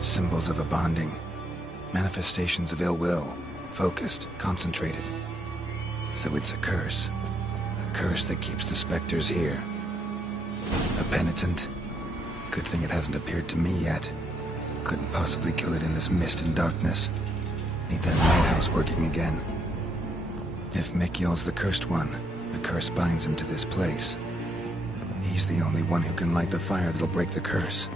Symbols of a bonding. Manifestations of ill will. Focused, concentrated. So it's a curse. A curse that keeps the specters here. A penitent. Good thing it hasn't appeared to me yet. Couldn't possibly kill it in this mist and darkness. Need that lighthouse working again. If Mikyol's the cursed one, the curse binds him to this place. He's the only one who can light the fire that'll break the curse.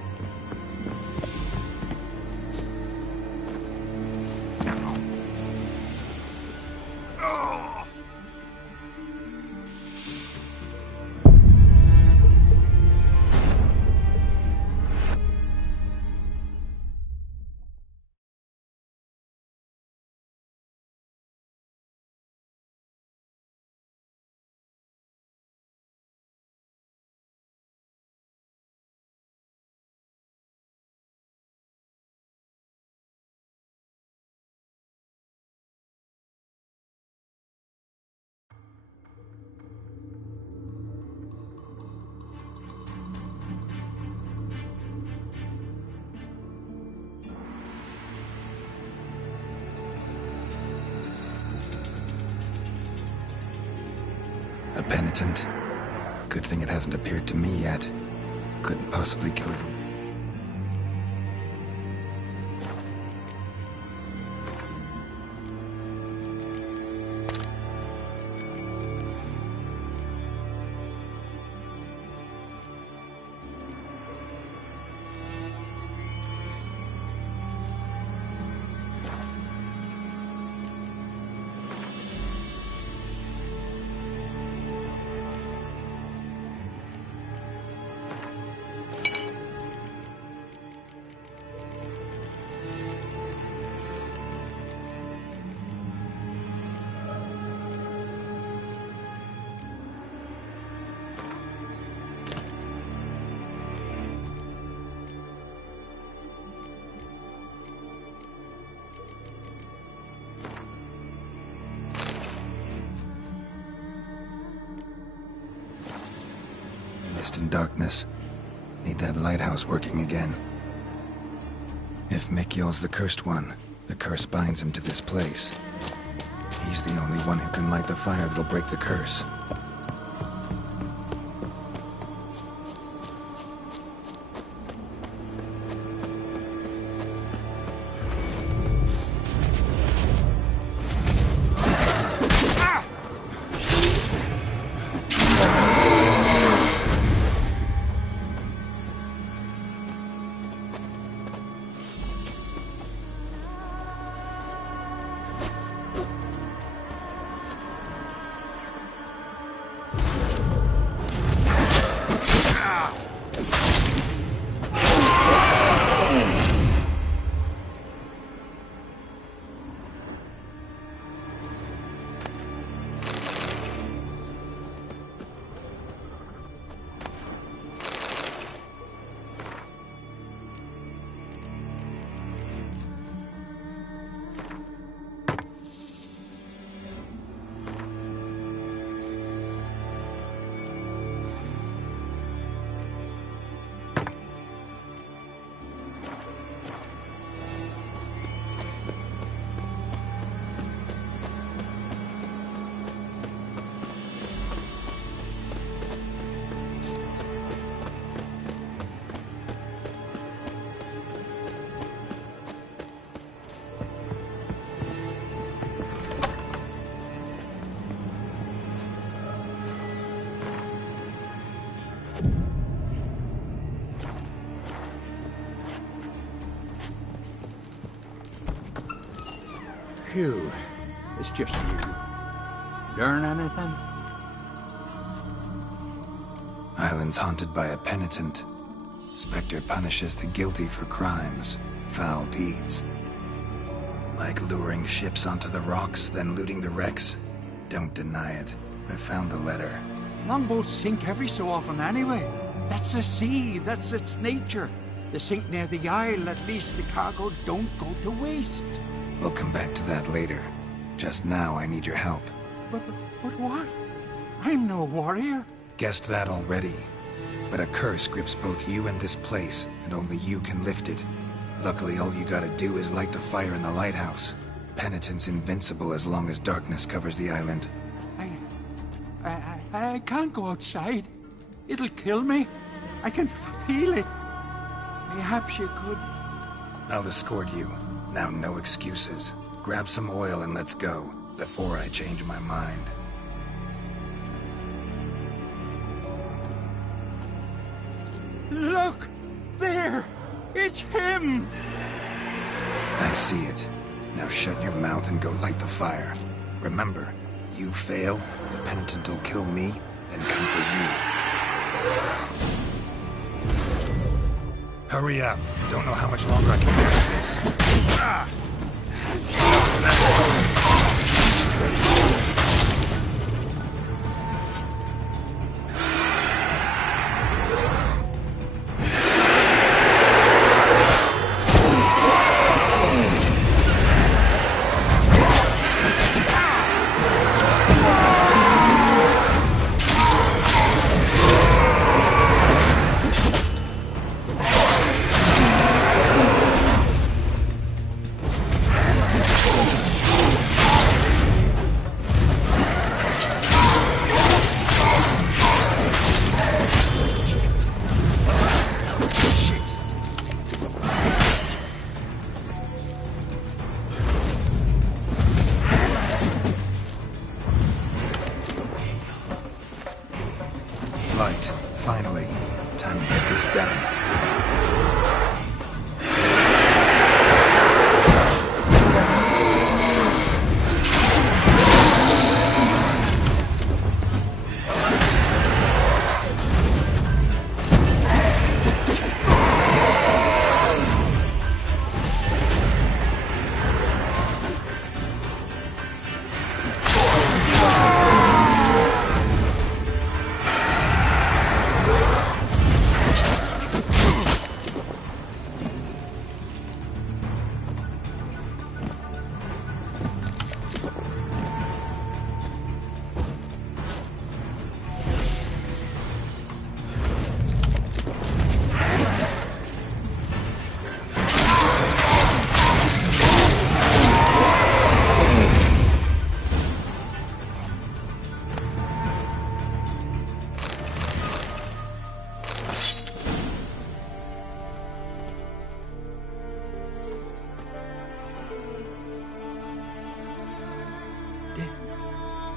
A penitent. Good thing it hasn't appeared to me yet. Couldn't possibly kill it. Mist and darkness. Need that lighthouse working again. If Mikyol's the cursed one, the curse binds him to this place. He's the only one who can light the fire that'll break the curse. Phew, it's just you. Learn anything? Island's haunted by a penitent. Spectre punishes the guilty for crimes, foul deeds. Like luring ships onto the rocks, then looting the wrecks. Don't deny it. I found the letter. Longboats sink every so often anyway. That's the sea, that's its nature. They sink near the isle, at least the cargo don't go to waste. We'll come back to that later. Just now, I need your help. But what? I'm no warrior. Guessed that already. But a curse grips both you and this place, and only you can lift it. Luckily, all you gotta do is light the fire in the lighthouse. Penitent's invincible as long as darkness covers the island. I can't go outside. It'll kill me. I can feel it. Perhaps you could... I'll escort you. Now, no excuses. Grab some oil and let's go, before I change my mind. Look! There! It's him! I see it. Now shut your mouth and go light the fire. Remember, you fail, the penitent will kill me, then come for you. Hurry up. Don't know how much longer I can manage this. Ah! Light. Finally. Time to get this done.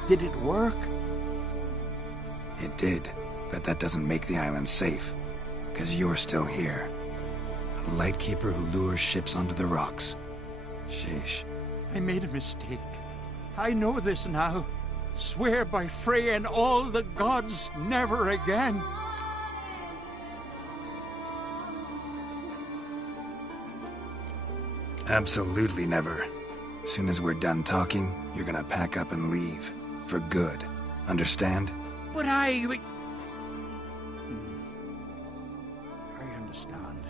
Did it work? It did, but that doesn't make the island safe. 'Cause you're still here. A lightkeeper who lures ships onto the rocks. Sheesh. I made a mistake. I know this now. Swear by Frey and all the gods, never again. Absolutely never. Soon as we're done talking, you're gonna pack up and leave. For good. Understand? But I understand.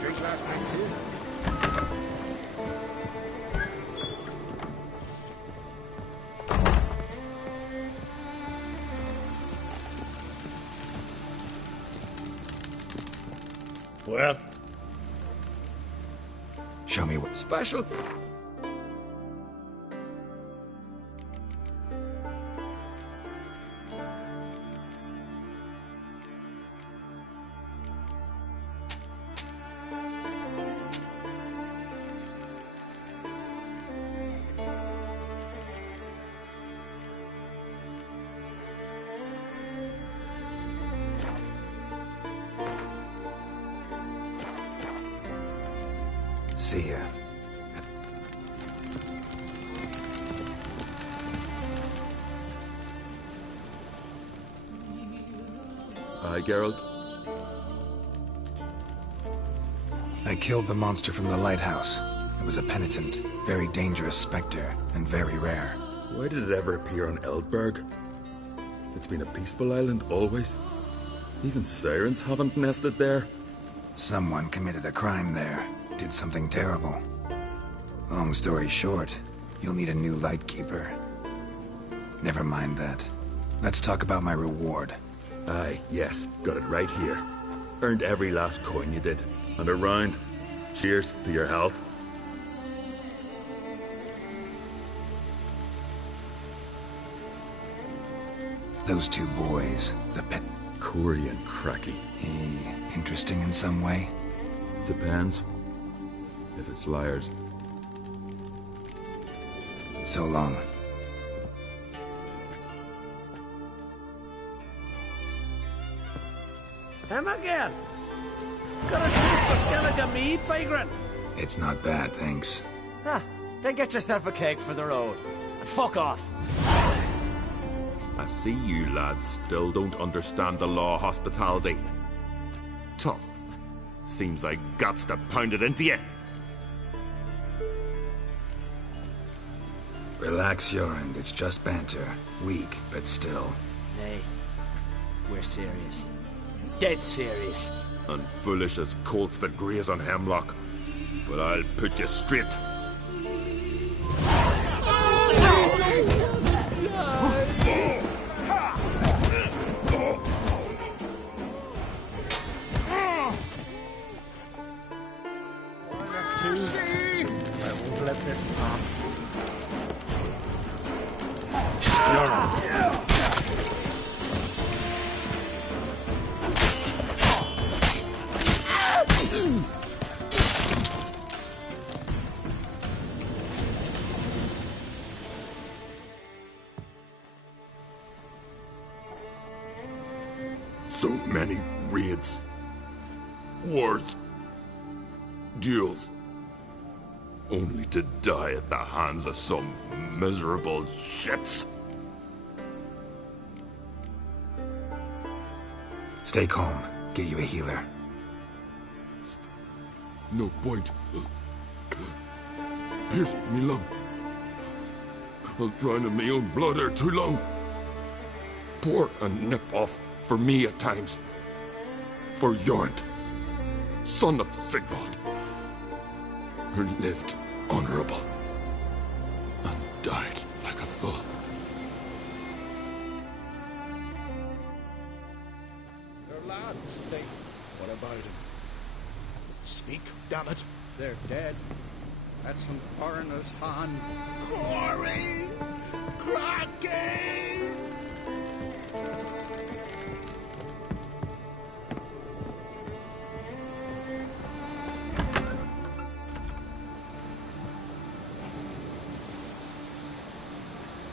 Drink last night too. Well, Show me what... special. See ya. Hi, Geralt. I killed the monster from the lighthouse. It was a penitent, very dangerous specter, and very rare. Why did it ever appear on Eldberg? It's been a peaceful island always. Even sirens haven't nested there. Someone committed a crime there. Did something terrible. Long story short, you'll need a new lightkeeper. Never mind that. Let's talk about my reward. Aye, yes, got it right here. Earned every last coin you did. And a round. Cheers to your health. Those two boys, the pet... Corey and Cracky. Interesting in some way? Depends. If it's liars. So long. Him again. Got a taste for Skellige mead, vagrant. It's not bad, thanks. Huh. Then get yourself a cake for the road. And fuck off. I see you lads still don't understand the law of hospitality. Tough. Seems like guts to pound it into you. Relax, Jorund. It's just banter. Weak, but still. Nay. We're serious. Dead serious. And foolish as colts that graze on hemlock. But I'll put you straight. I won't let this pass. So many raids. Wars. Duels. Only to die at the hands of some miserable shits. Stay calm. Get you a healer. No point. Pierced me lung. I'll drown in my own blood ere too long. Pour a nip off for me at times. For Jorund, son of Sigvald, who lived honorable and died like a fool. They're lads. What about them? Speak, damn it. They're dead. At some foreigner's hand. Corey! Cracky!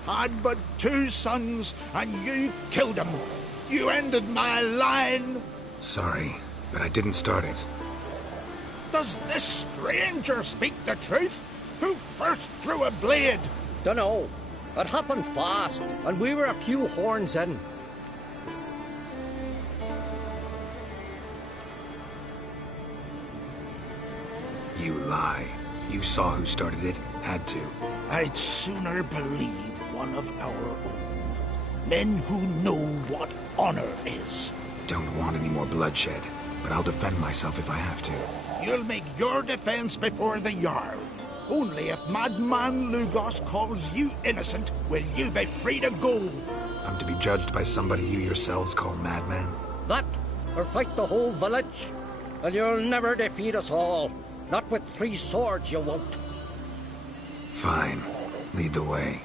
Had but 2 sons, and you killed them. You ended my line. Sorry, but I didn't start it. Does this stranger speak the truth? Who first drew a blade? Dunno. It happened fast, and we were a few horns in. You lie. You saw who started it. Had to. I'd sooner believe one of our own. Men who know what honor is. Don't want any more bloodshed. but I'll defend myself if I have to. You'll make your defense before the Jarl. Only if Madman Lugos calls you innocent will you be free to go. I'm to be judged by somebody you yourselves call madman? That, or fight the whole village, and you'll never defeat us all. Not with 3 swords, you won't. Fine. Lead the way.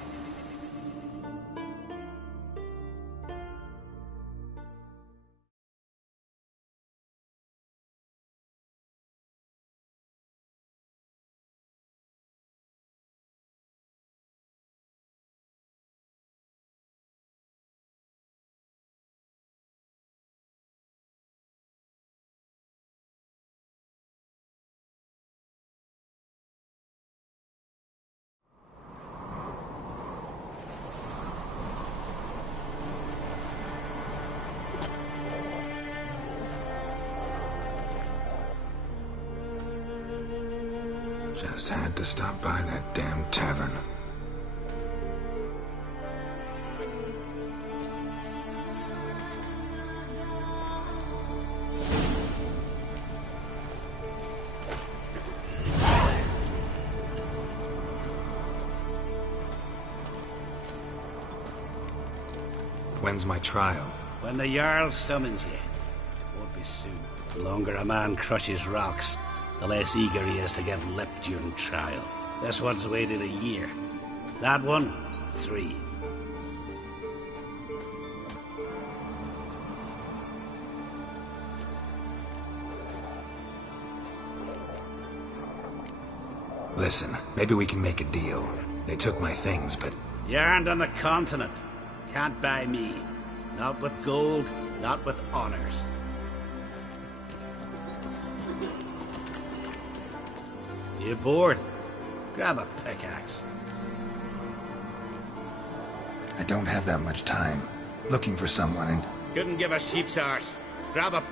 Just had to stop by that damn tavern. When's my trial? When the Jarl summons you. Won't be soon. The longer a man crushes rocks, the less eager he is to give lip during trial. This one's waited a year. That one, 3. Listen, maybe we can make a deal. They took my things, but... You aren't on the continent. Can't buy me. Not with gold, not with honors. You bored? Grab a pickaxe. I don't have that much time. Looking for someone and... Couldn't give a sheep's arse. Grab a...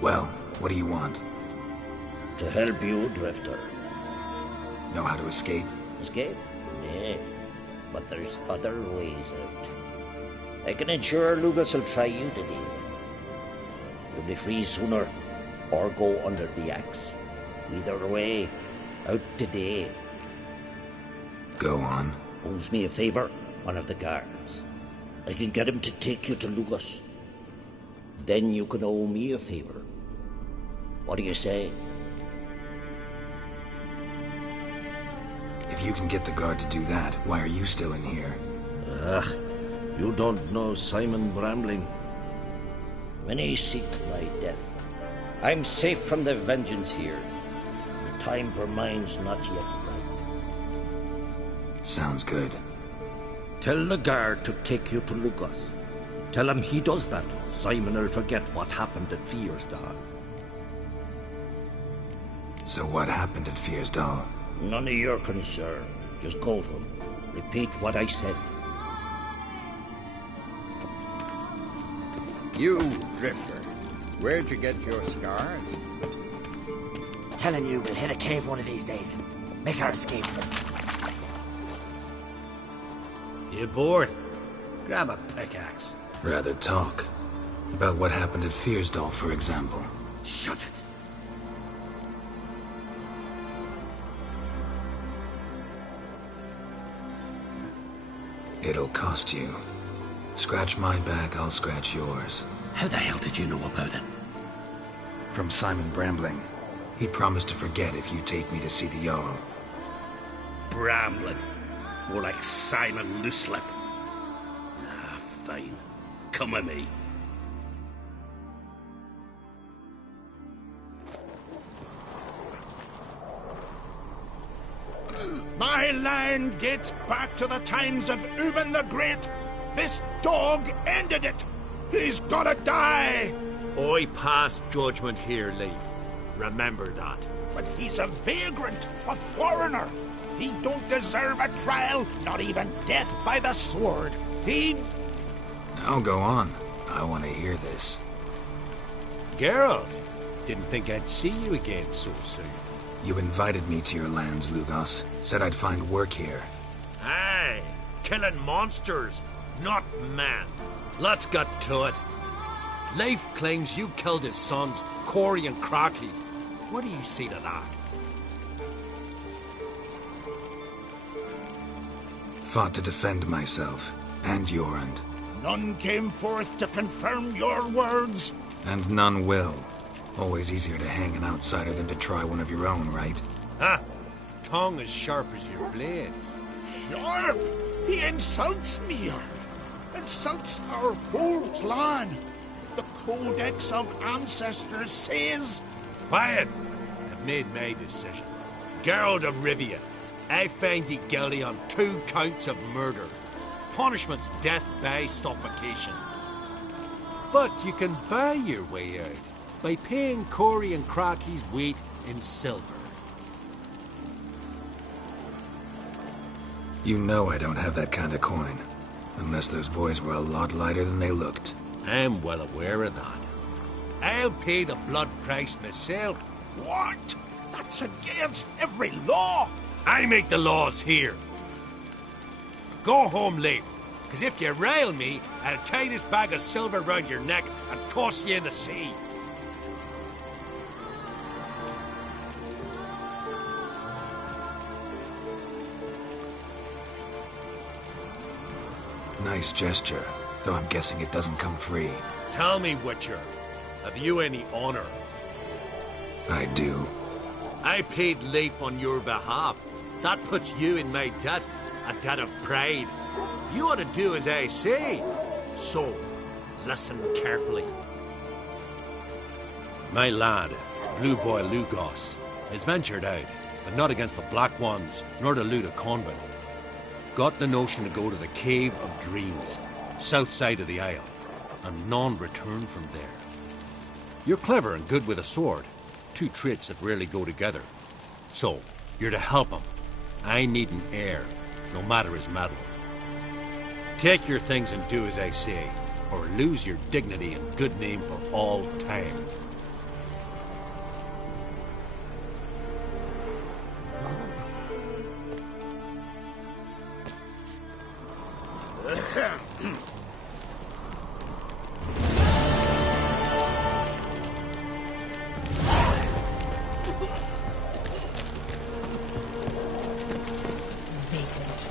Well, what do you want? To help you, Drifter. Know how to escape? Escape? Nay. But there's other ways out. I can ensure Lucas will try you today. You'll be free sooner, or go under the axe. Either way, out today. Go on. Owes me a favor, one of the guards. I can get him to take you to Lucas. Then you can owe me a favor. What do you say? If you can get the guard to do that, why are you still in here? You don't know Simon Brambling. Many seek my death. I'm safe from the vengeance here. The time for mine's not yet ripe. Sounds good. Tell the guard to take you to Lucas. Tell him he does that. Simon will forget what happened at Fiersdal. So what happened at Fiersdal? None of your concern. Just go to him. Repeat what I said. You, Drifter, where'd you get your scars? Telling you we'll hit a cave one of these days. Make our escape. You bored? Grab a pickaxe. Rather talk. About what happened at Fiersdal, for example. Shut it. It'll cost you. Scratch my back, I'll scratch yours. How the hell did you know about it? From Simon Brambling. He promised to forget if you take me to see the Jarl. brambling. More like Simon Looselip. Ah, fine. Come with me. My land dates back to the times of Ubin the Great. This dog ended it. He's gotta die. I pass judgment here, Leif. Remember that. But he's a vagrant, a foreigner. He don't deserve a trial, not even death by the sword. He... Now go on. I want to hear this. Geralt, didn't think I'd see you again so soon. You invited me to your lands, Lugos. Said I'd find work here. Aye, killing monsters, not man. Let's get to it. Leif claims you killed his sons, Corey and Crocky. What do you say to that? Fought to defend myself, and Yorand. None came forth to confirm your words. And none will. Always easier to hang an outsider than to try one of your own, right? Ha! Tongue as sharp as your blades. Sharp? He insults me. Insults our whole clan. The Codex of Ancestors says... Quiet! I've made my decision. Geralt of Rivia, I find you guilty on 2 counts of murder. Punishment's death by suffocation. But you can buy your way out by paying Corey and Crocky's weight in silver. You know I don't have that kind of coin. Unless those boys were a lot lighter than they looked. I'm well aware of that. I'll pay the blood price myself. What? That's against every law. I make the laws here. Go home, Leif, because if you rile me, I'll tie this bag of silver round your neck and toss you in the sea. Nice gesture, though I'm guessing it doesn't come free. Tell me, Witcher, have you any honor? I do. I paid Leif on your behalf. That puts you in my debt, a debt of pride. You ought to do as I say. So, listen carefully. My lad, Blue Boy Lugos, has ventured out, but not against the Black Ones, nor to loot a convent. Got the notion to go to the Cave of Dreams, south side of the Isle, and none return from there. You're clever and good with a sword, 2 traits that rarely go together. So, you're to help him. I need an heir, no matter his mettle. Take your things and do as I say, or lose your dignity and good name for all time. Vagrant.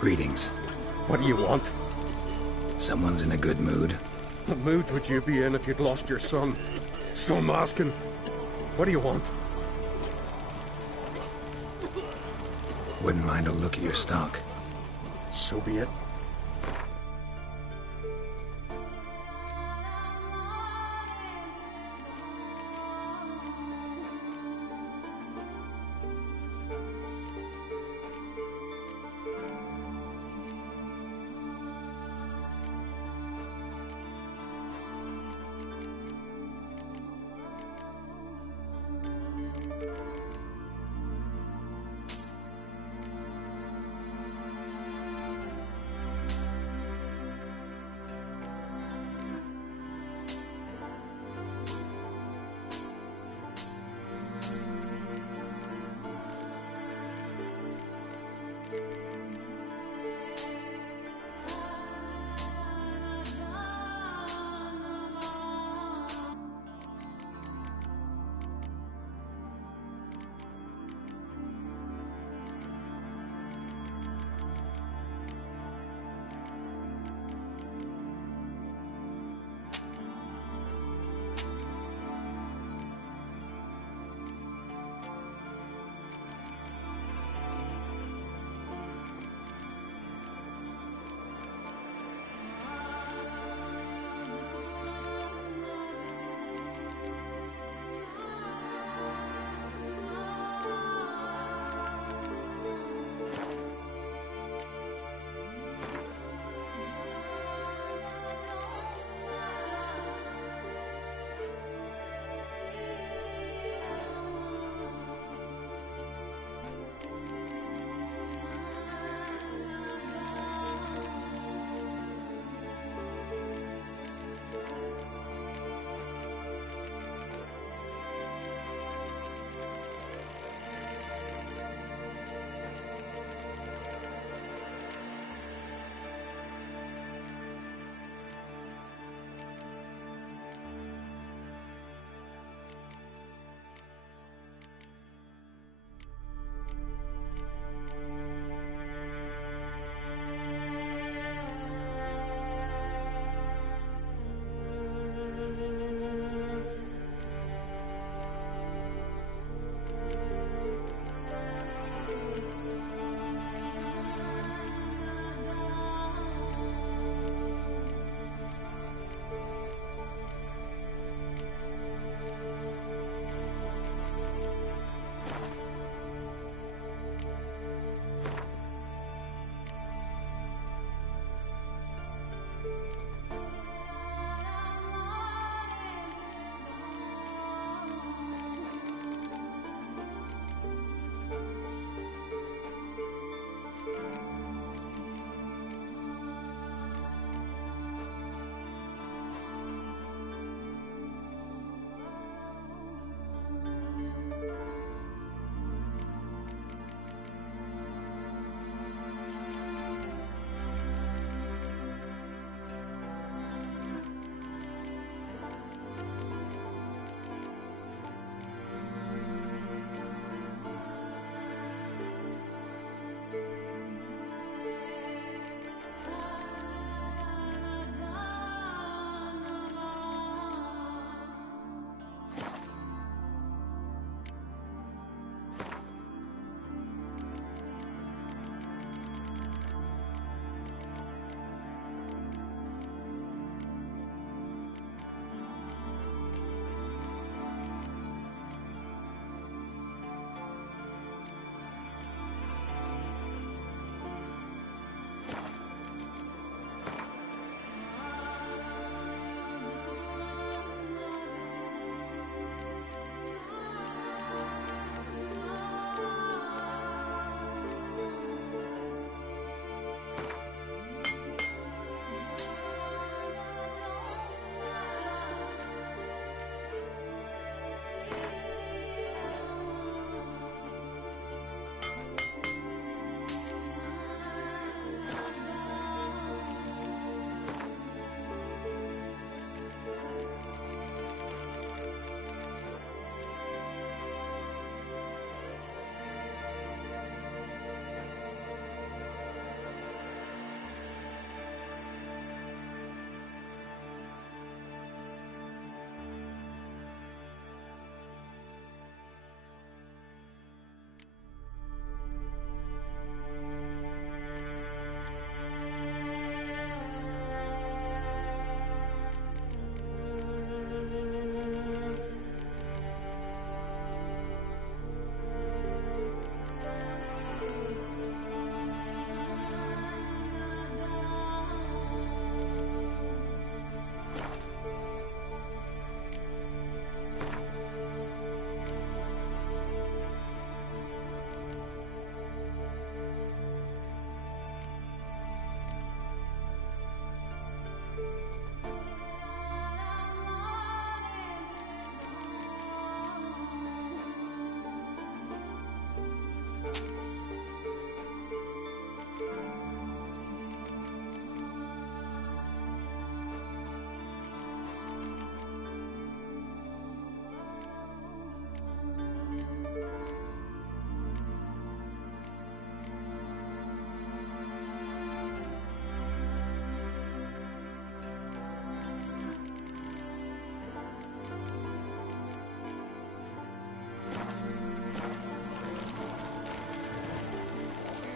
Greetings. What do you want? Someone's in a good mood. What mood would you be in if you'd lost your son? Still masking? What do you want? Wouldn't mind a look at your stock. So be it.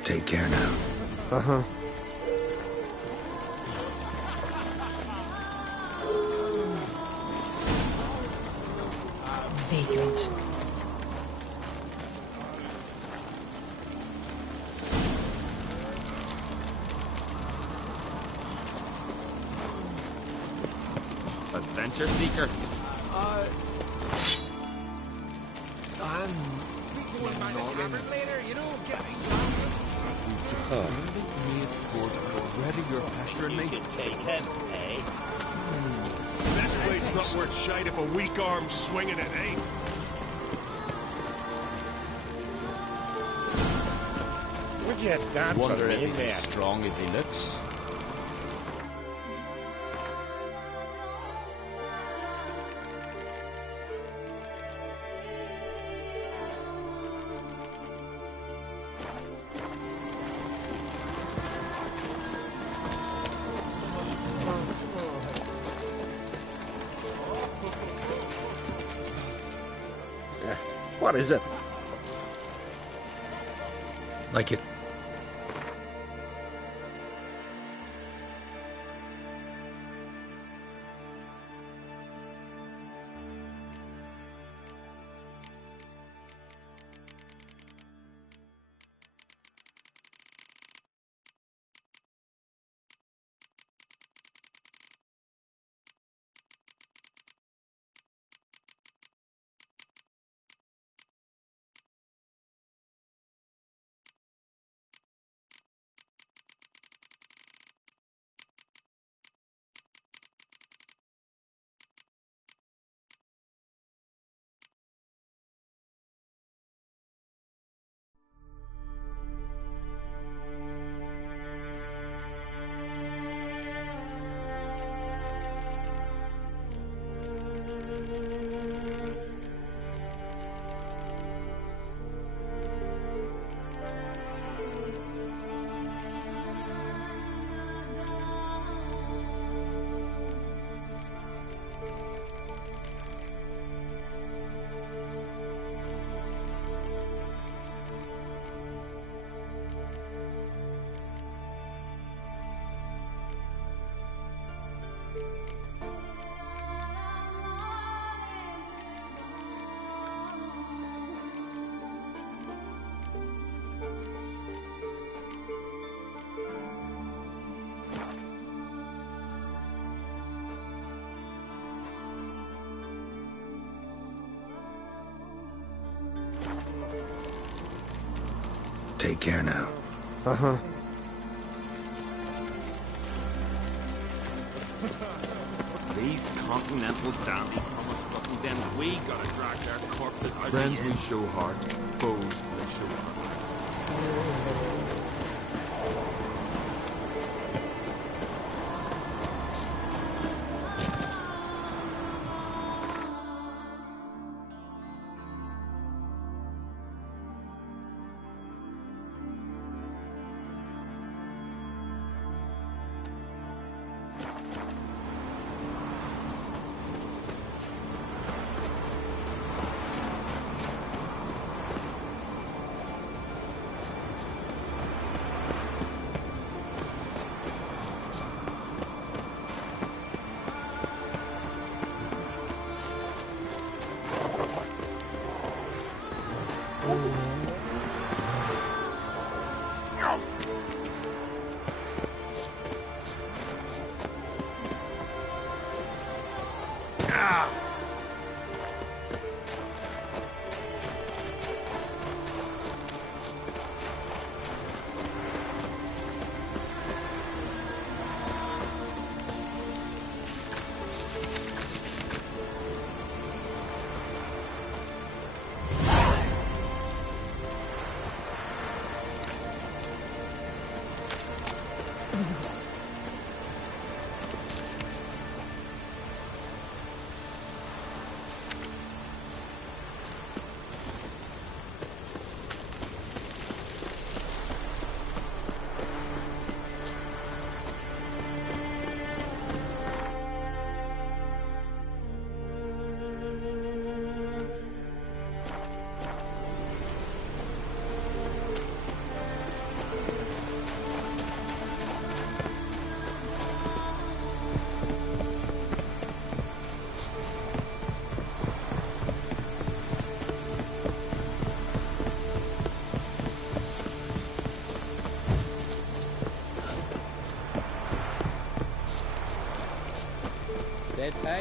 Take care now. Uh-huh. Vagrant. Adventure seeker. Already you're pestering me? You can take him, eh? Best blade's not worth shite if a weak arm's swinging it, eh? Would you dance for Wonder me, if he's mate? as strong as he looks. What is it? Like it. Take care now. Uh-huh. These continental dandies come a strutting, then we gotta drag their corpses out. Friends we show heart, foes we show heart.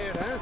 tired, huh?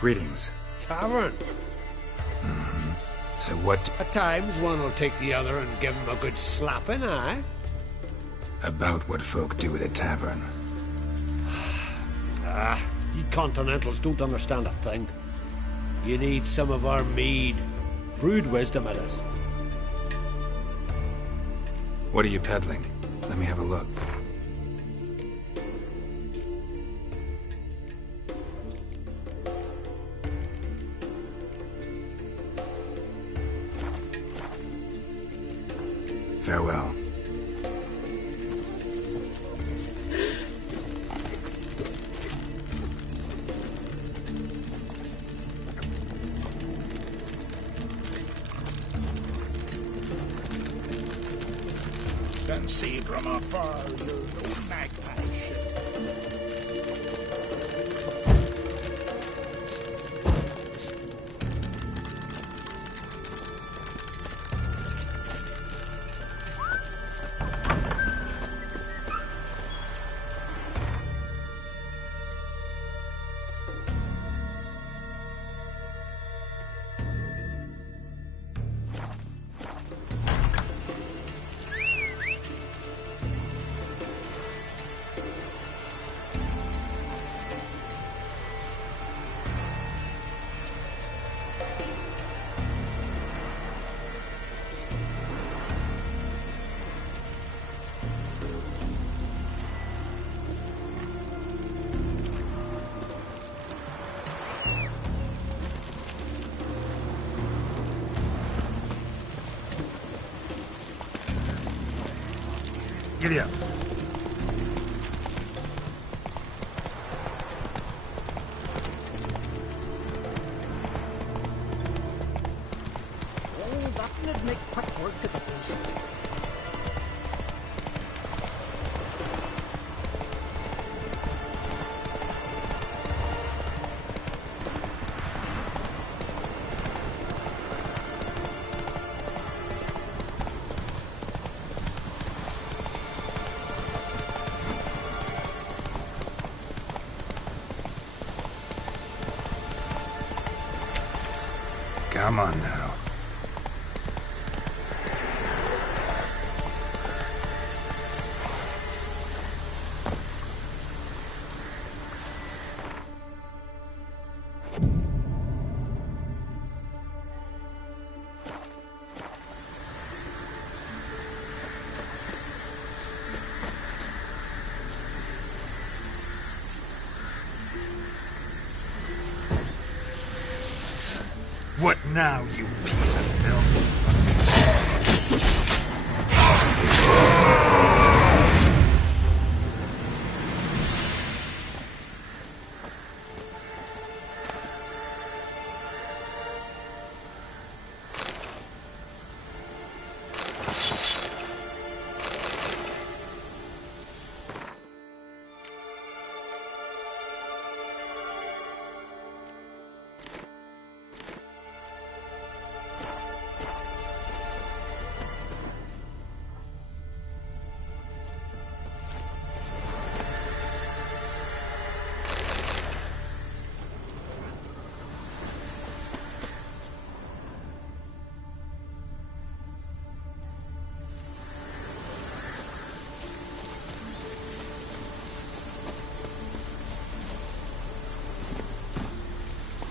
Greetings. Tavern. So what... At times one will take the other and give him a good slapping, eh? about what folk do at a tavern? You Continentals don't understand a thing. You need some of our mead. Brewed wisdom at us. What are you peddling? Let me have a look. Farewell. Can see from afar, no magpie ship. Giddy up. Oh, that'll make quick work of the beast. Come on now. What now, you piece of filth?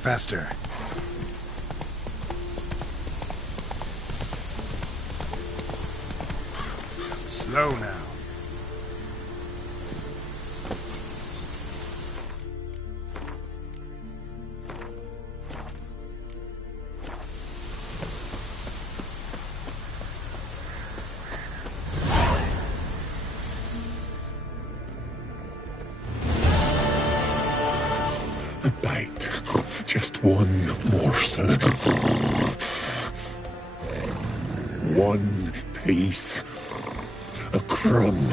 Faster. Slow now. A bite. Just one morsel. One piece. A crumb.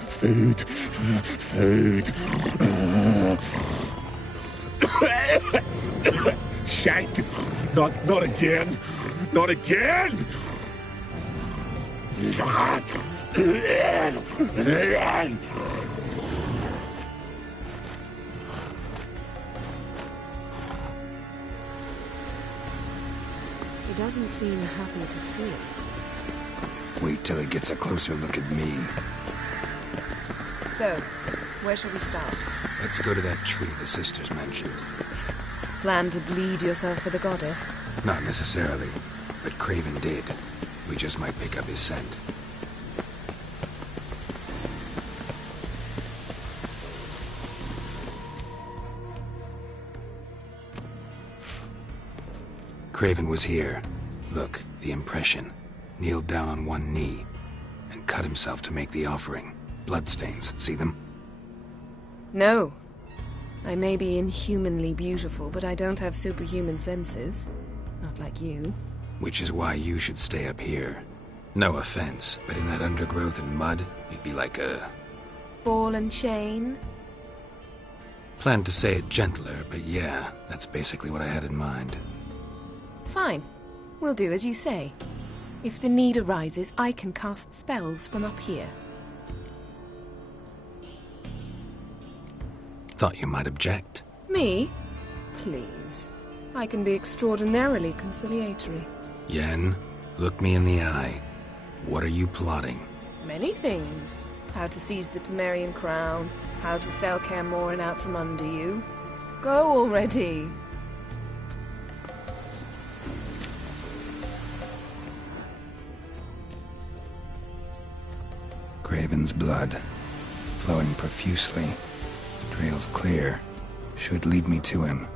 Food. Food. Shite. Not again. Not again. He doesn't seem happy to see us. Wait till he gets a closer look at me. So, where shall we start? Let's go to that tree the sisters mentioned. Plan to bleed yourself for the goddess? Not necessarily, but Craven did. We just might pick up his scent. Craven was here. Look, the impression. Kneeled down on one knee and cut himself to make the offering. Bloodstains, see them? No. I may be inhumanly beautiful, but I don't have superhuman senses. Not like you. Which is why you should stay up here. No offense, but in that undergrowth and mud, you'd be like a... Ball and chain? Planned to say it gentler, but yeah, that's basically what I had in mind. Fine. We'll do as you say. If the need arises, I can cast spells from up here. Thought you might object. Me? Please. I can be extraordinarily conciliatory. Yen, look me in the eye. What are you plotting? Many things. How to seize the Temerian crown, how to sell Kaer Morhen out from under you. Go already! Craven's blood, flowing profusely. Trail's clear. Should lead me to him.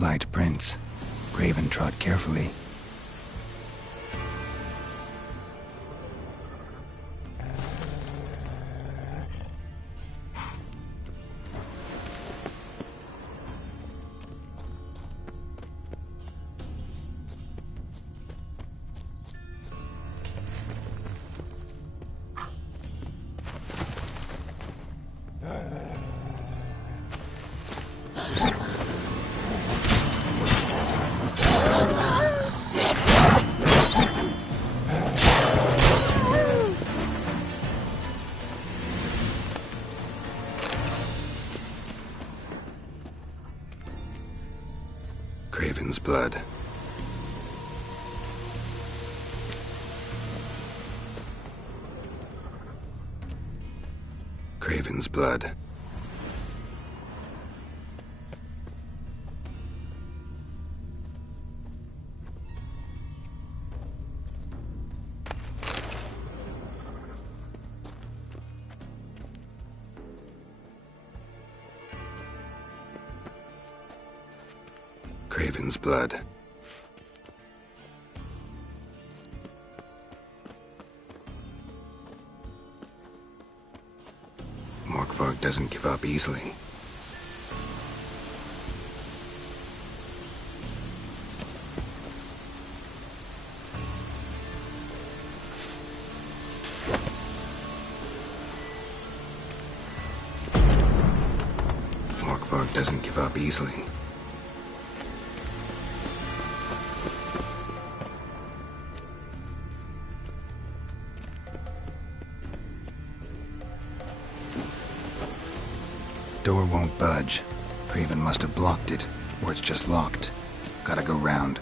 Light prints. Craven trod carefully. Craven's blood. Craven's blood. Craven's blood. Morkvarg doesn't give up easily. Morkvarg doesn't give up easily. Door won't budge. Craven must have blocked it, or it's just locked. Gotta go round.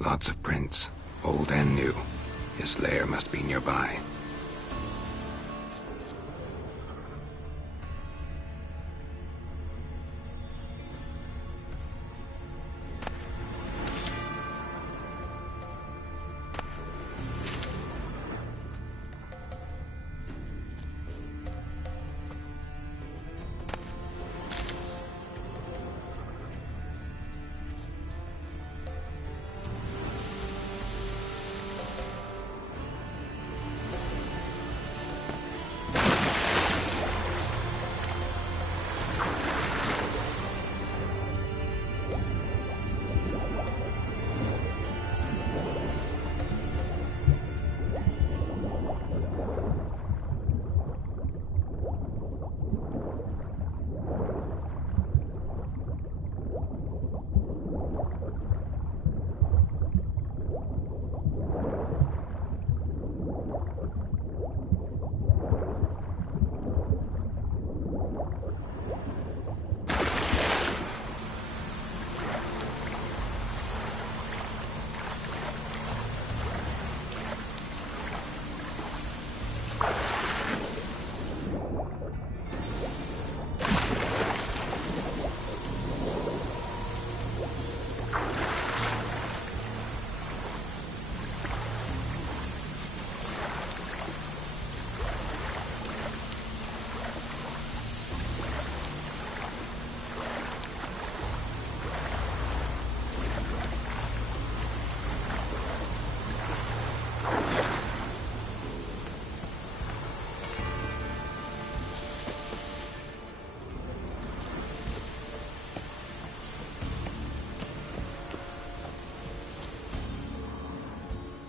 Lots of prints, old and new. His lair must be nearby.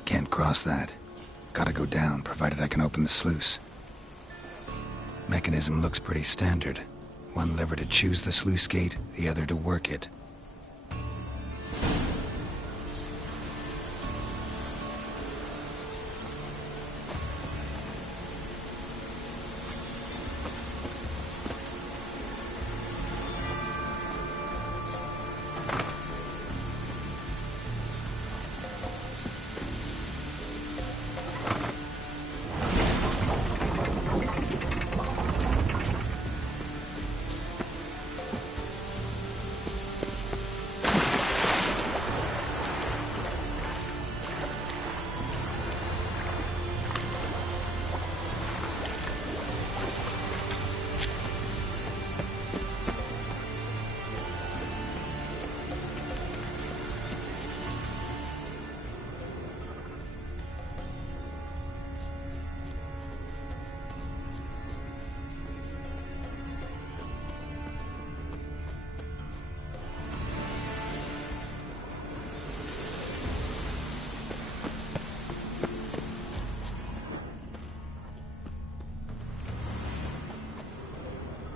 Can't cross that. Gotta go down, provided I can open the sluice. Mechanism looks pretty standard. One lever to choose the sluice gate, the other to work it.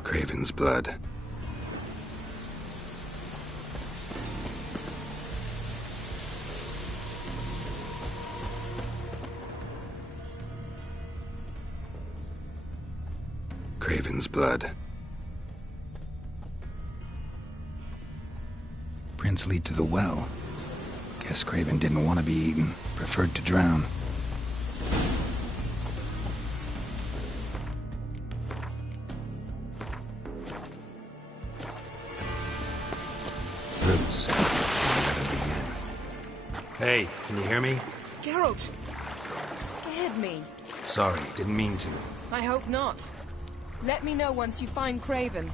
Craven's blood. Craven's blood. Prints lead to the well. Guess Craven didn't want to be eaten, preferred to drown. Roots. Where to begin? Hey, can you hear me? Geralt! You scared me. Sorry, didn't mean to. I hope not. Let me know once you find Craven.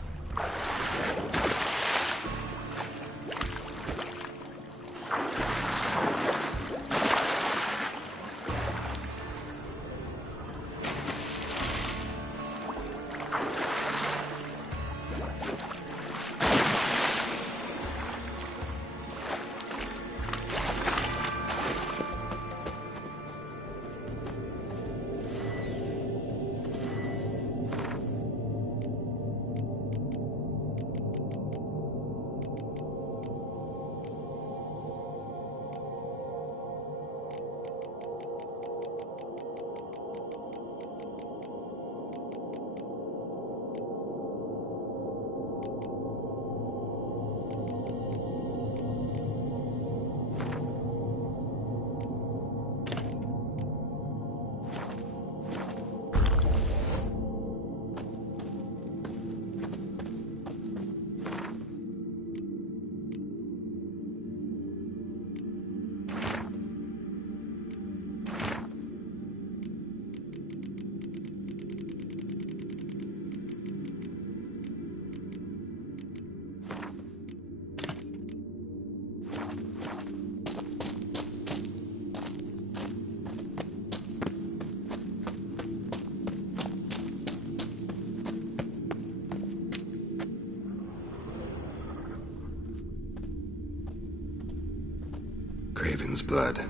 Craven's blood.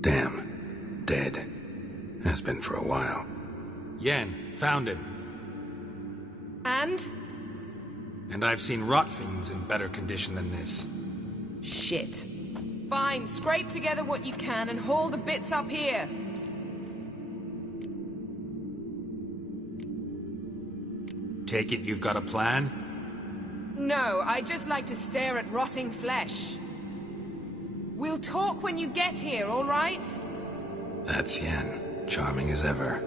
Damn. Dead. Has been for a while. Yen, found him. And? And I've seen rot fiends in better condition than this. Shit. Fine, scrape together what you can and haul the bits up here. Take it you've got a plan? No, I just like to stare at rotting flesh. We'll talk when you get here, all right? That's Yen. Charming as ever.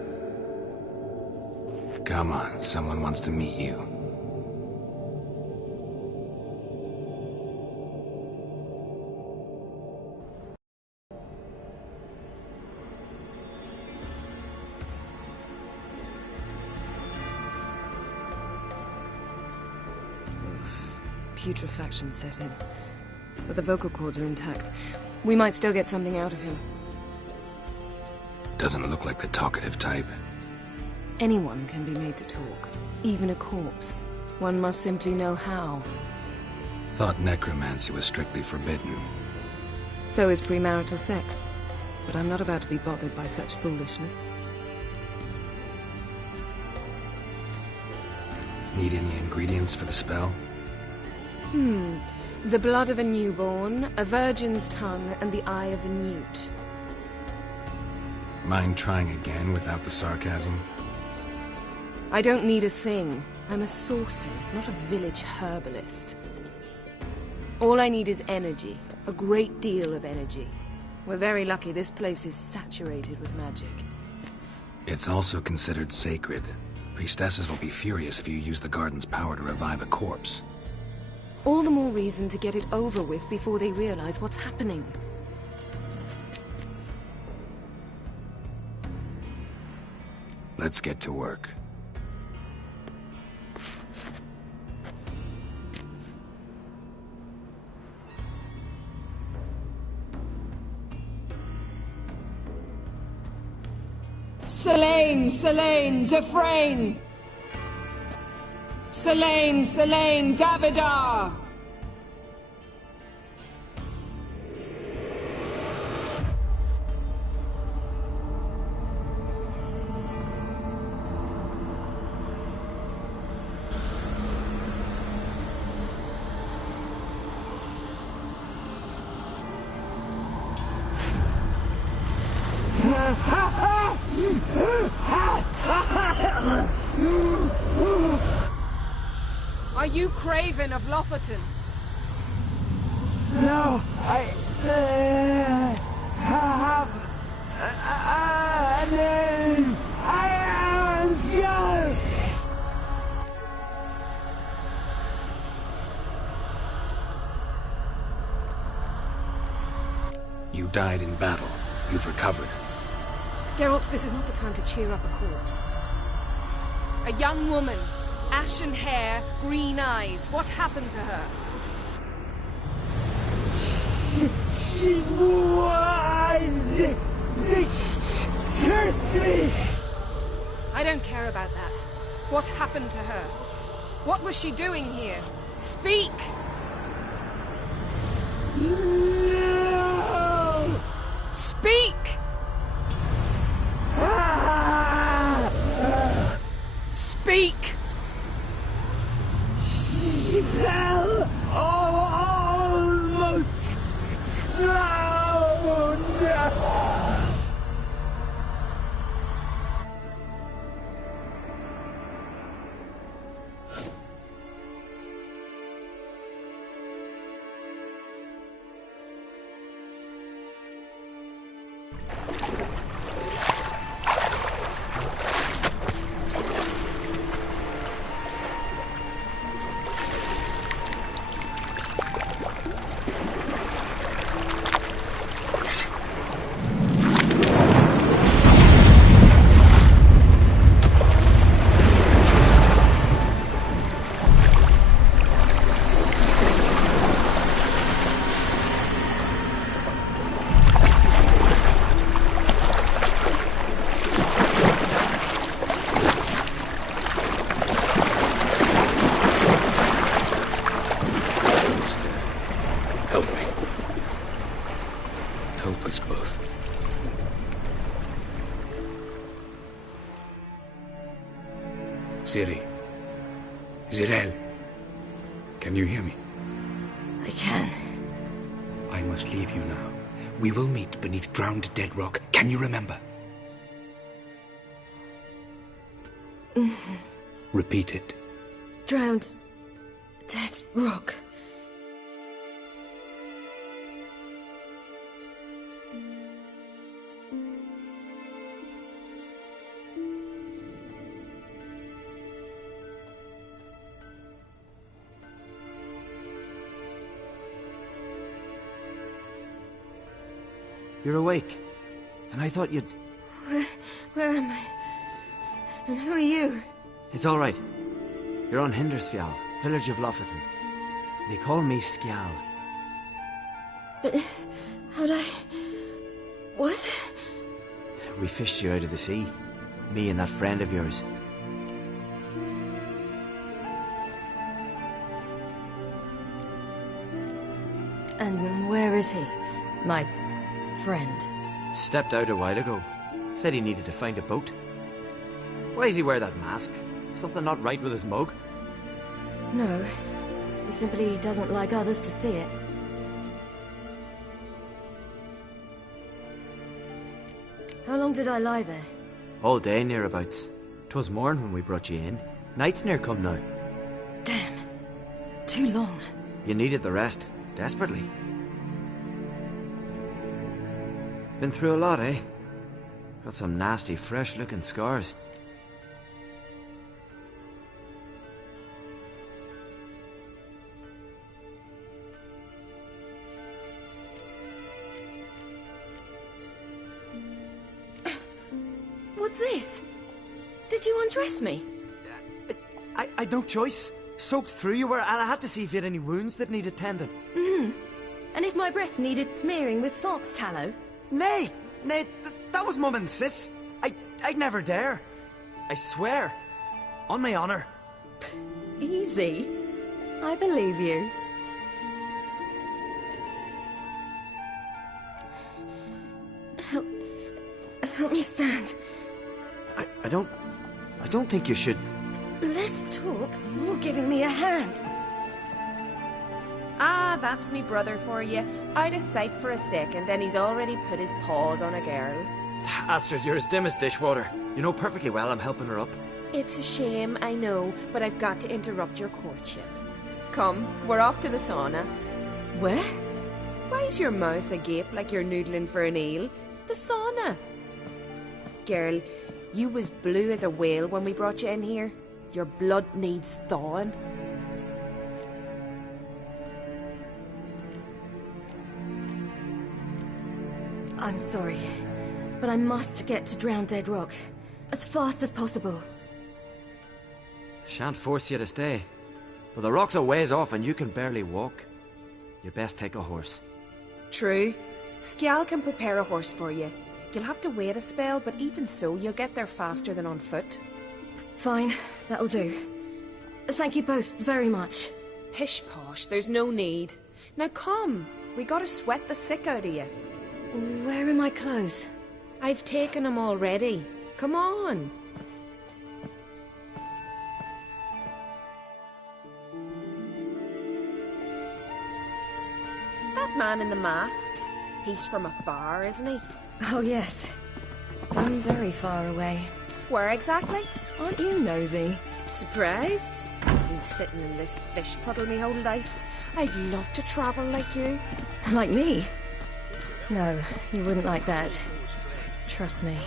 Come on, someone wants to meet you. Putrefaction set in. But the vocal cords are intact. We might still get something out of him. Doesn't look like the talkative type. Anyone can be made to talk. Even a corpse. One must simply know how. Thought necromancy was strictly forbidden. So is premarital sex. But I'm not about to be bothered by such foolishness. Need any ingredients for the spell? The blood of a newborn, a virgin's tongue, and the eye of a newt. Mind trying again without the sarcasm? I don't need a thing. I'm a sorceress, not a village herbalist. All I need is energy. A great deal of energy. We're very lucky this place is saturated with magic. It's also considered sacred. Priestesses will be furious if you use the garden's power to revive a corpse. All the more reason to get it over with before they realize what's happening. Let's get to work. Selene, Selene, Dufresne! Selene, Selene, Davidar! Are you Craven of Lofoten? No, I have a name. I am Skull. You died in battle. You've recovered. Geralt, this is not the time to cheer up a corpse. A young woman. Ashen hair, green eyes. What happened to her? She was... They cursed me! I don't care about that. What happened to her? What was she doing here? Speak! No! Speak! Speak! She fell almost drowned. Ciri. Zirel. Can you hear me? I can. I must leave you now. We will meet beneath drowned dead rock. Can you remember? Repeat it. Drowned dead rock. You're awake. And I thought you'd... Where am I? And who are you? It's all right. You're on Hindersfjall, village of Lofithen. They call me Skjal. But how'd I... What? We fished you out of the sea. Me and that friend of yours. And where is he? My friend. Stepped out a while ago. Said he needed to find a boat. Why does he wear that mask? Something not right with his mug? No. He simply doesn't like others to see it. How long did I lie there? All day nearabouts. 'Twas morn when we brought you in. Night's near come now. Damn. Too long. You needed the rest. Desperately. Been through a lot, eh? Got some nasty, fresh-looking scars. What's this? Did you undress me? I'd no choice. Soaked through you were, and I had to see if you had any wounds that needed tending. And if my breast needed smearing with fox tallow? Nay, that was Mum and Sis. I'd never dare. I swear. On my honor. Easy. I believe you. Help me stand. I don't think you should... Less talk, more giving me a hand. Ah, that's me brother for you. Out of sight for a second, and he's already put his paws on a girl. Astrid, you're as dim as dishwater. You know perfectly well I'm helping her up. It's a shame, I know, but I've got to interrupt your courtship. Come, we're off to the sauna. Where? Why's your mouth agape like you're noodling for an eel? The sauna. Girl, you was blue as a whale when we brought you in here. Your blood needs thawing. I'm sorry, but I must get to Drowned Dead Rock as fast as possible. Shan't force you to stay, but the rock's a ways off and you can barely walk. You best take a horse. True. Skjal can prepare a horse for you. You'll have to wait a spell, but even so, you'll get there faster than on foot. Fine, that'll do. Thank you both very much. Pish posh, there's no need. Now come, we gotta sweat the sick out of you. Where are my clothes? I've taken them already. Come on. That man in the mask, he's from afar, isn't he? Oh yes, from very far away. Where exactly? Aren't you nosy? Surprised? I've been sitting in this fish puddle my whole life. I'd love to travel like you. Like me? No, you wouldn't like that. Trust me.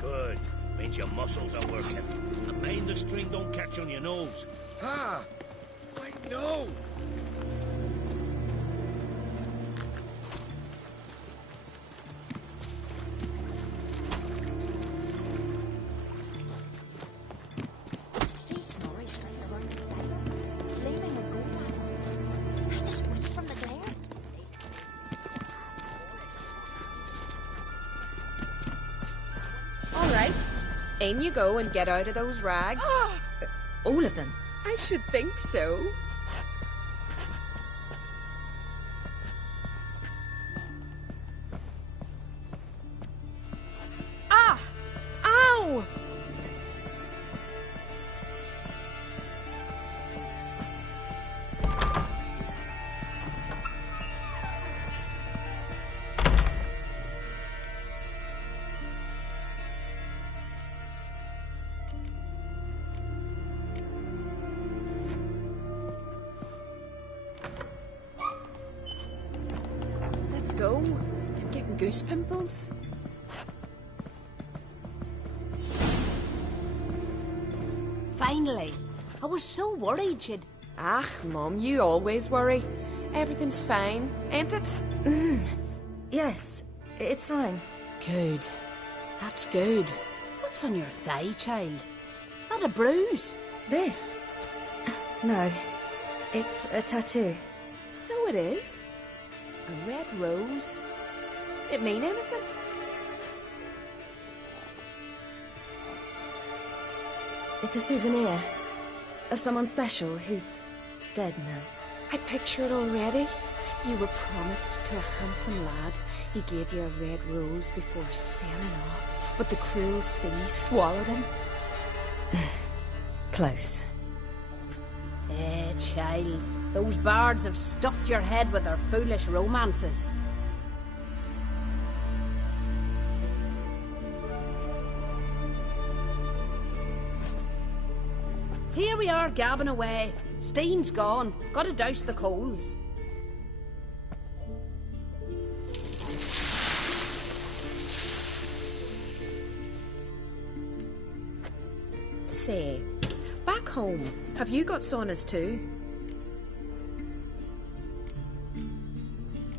Good. Means your muscles are working. And mind the string don't catch on your nose. Ah! I know! See Snorri straight around the fire, leaving a gold. I just squinted from the glare. All right. In you go and get out of those rags. All of them? I should think so. Ah! Ow! go. I'm getting goose pimples. Finally. I was so worried she'd... Ah, Mum, you always worry. Everything's fine, ain't it? Yes, it's fine. Good. That's good. What's on your thigh, child? Not a bruise? This? No. It's a tattoo. So it is. A red rose. It mean anything? It's a souvenir of someone special who's dead now. I picture it already. You were promised to a handsome lad. He gave you a red rose before sailing off, but the cruel sea swallowed him. Close. Child. Those bards have stuffed your head with their foolish romances. Here we are gabbing away. Steam's gone. Gotta douse the coals. Say, back home, have you got saunas too?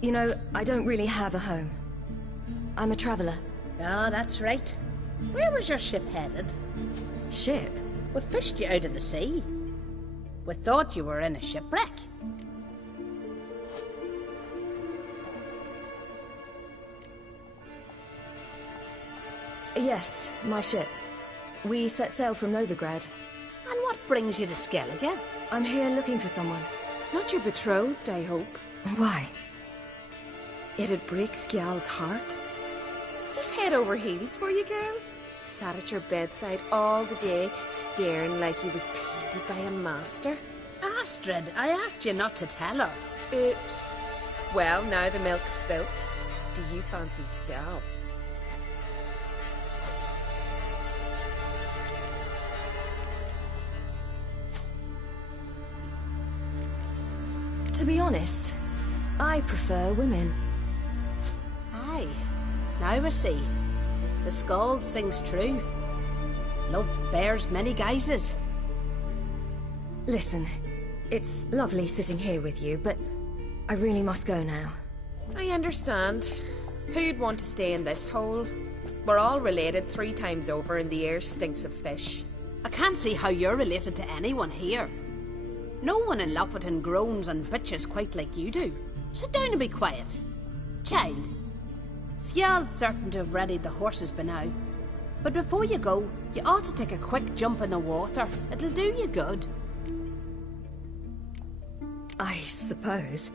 You know, I don't really have a home. I'm a traveller. Ah, that's right. Where was your ship headed? Ship? We fished you out of the sea. We thought you were in a shipwreck. Yes, my ship. We set sail from Novigrad. And what brings you to Skellige? I'm here looking for someone. Not your betrothed, I hope. Why? It'd break Skjal's heart. He's head over heels for you, girl. Sat at your bedside all the day, staring like he was painted by a master. Astrid, I asked you not to tell her. Oops. Well, now the milk's spilt. Do you fancy Skjal? To be honest, I prefer women. Aye. Now I see. The Skald sings true. Love bears many guises. Listen, it's lovely sitting here with you, but I really must go now. I understand. Who'd want to stay in this hole? We're all related 3 times over and the air stinks of fish. I can't see how you're related to anyone here. No one in Lofferton groans and bitches quite like you do. Sit down and be quiet. Child, Skjal's certain to have readied the horses by now. But before you go, you ought to take a quick jump in the water. It'll do you good. I suppose.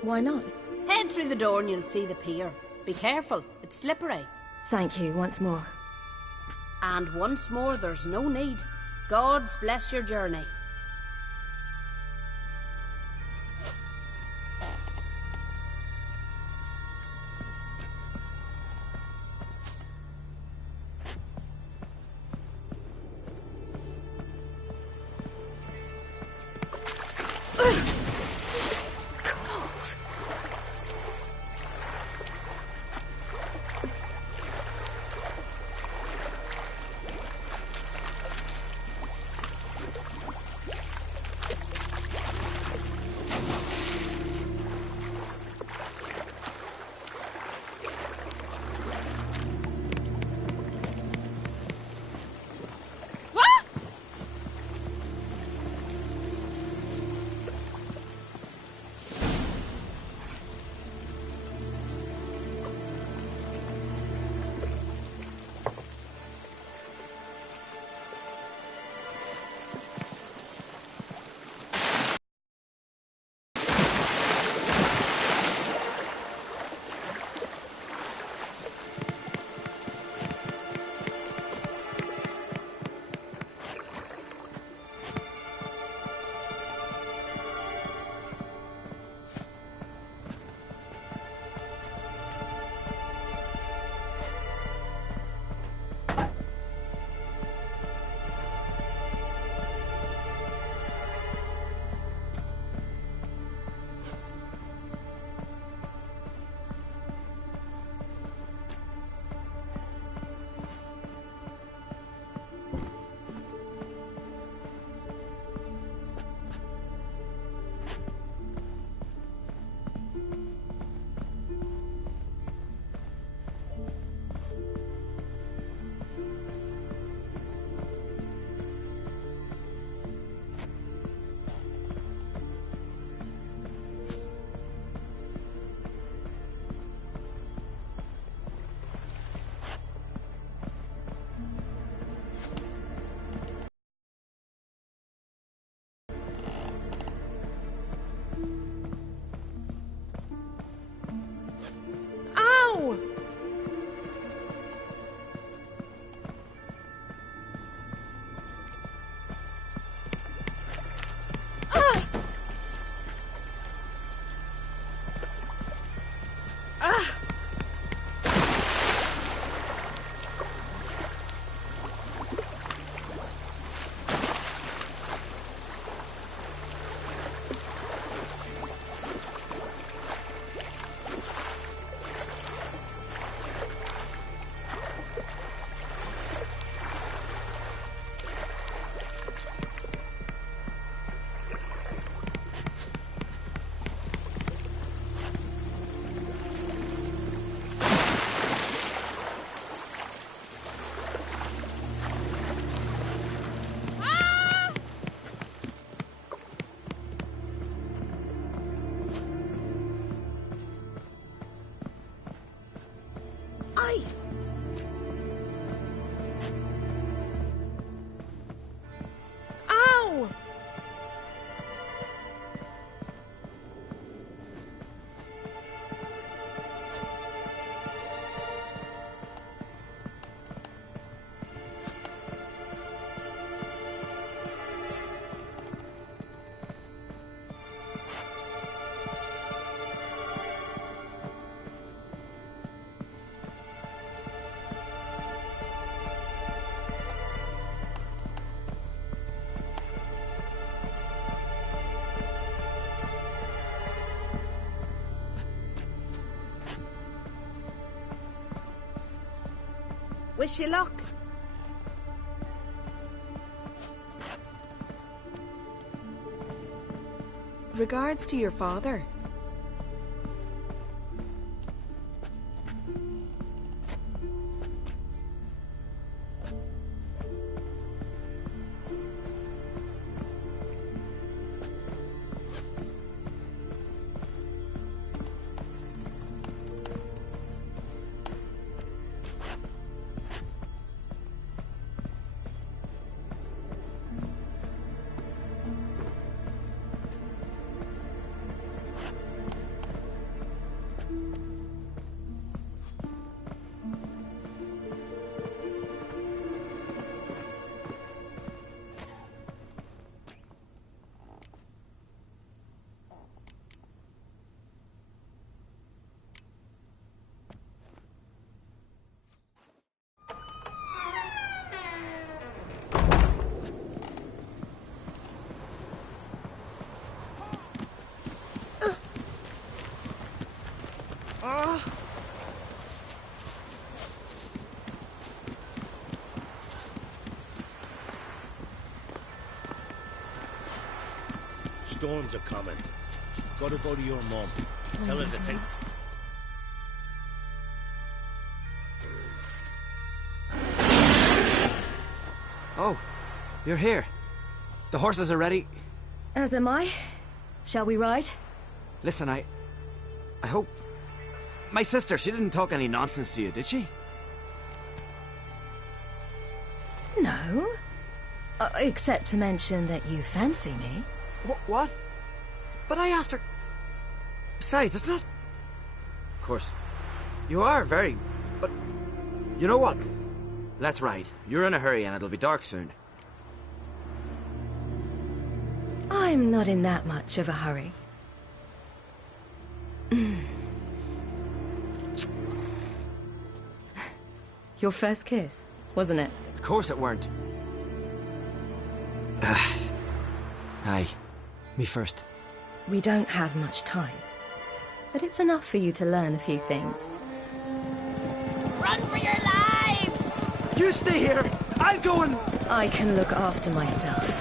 Why not? Head through the door and you'll see the pier. Be careful, it's slippery. Thank you once more. And once more, there's no need. God's bless your journey. Wish you luck. Regards to your father. Storms are coming. Gotta go to your mum. Tell her to take... Oh, you're here. The horses are ready. As am I. Shall we ride? Listen, I hope... My sister, she didn't talk any nonsense to you, did she? No. Except to mention that you fancy me. What? But I asked her... Besides, it's not... Of course, you are very... But... You know what? Let's ride. You're in a hurry and it'll be dark soon. I'm not in that much of a hurry. Your first kiss, wasn't it? Of course it weren't. Aye. Me first. We don't have much time. But it's enough for you to learn a few things. Run for your lives! You stay here! I'll go and... I can look after myself.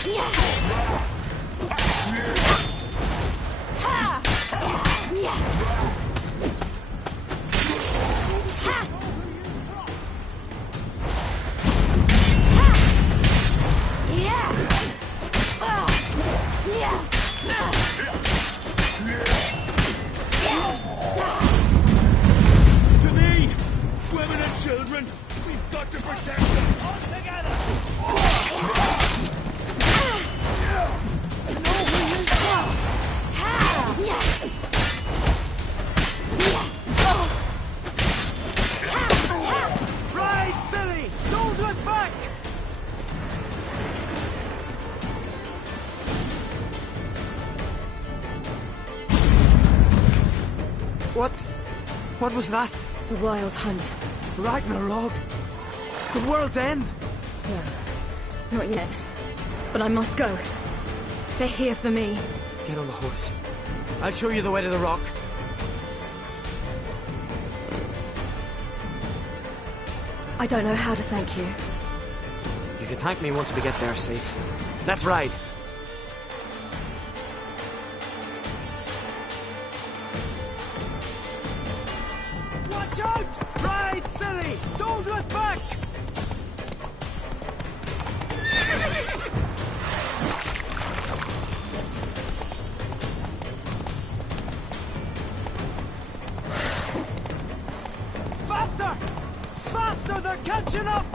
To me, women and children, we've got to protect them all together. Right, silly! Don't look back! What was that? The Wild Hunt. Ragnarok? The world's end? No, not yet. But I must go. They're here for me. Get on the horse. I'll show you the way to the rock. I don't know how to thank you. You can thank me once we get there safe. Let's ride. Watch out! Ride, silly! Don't look back! Faster! Faster! They're catching up!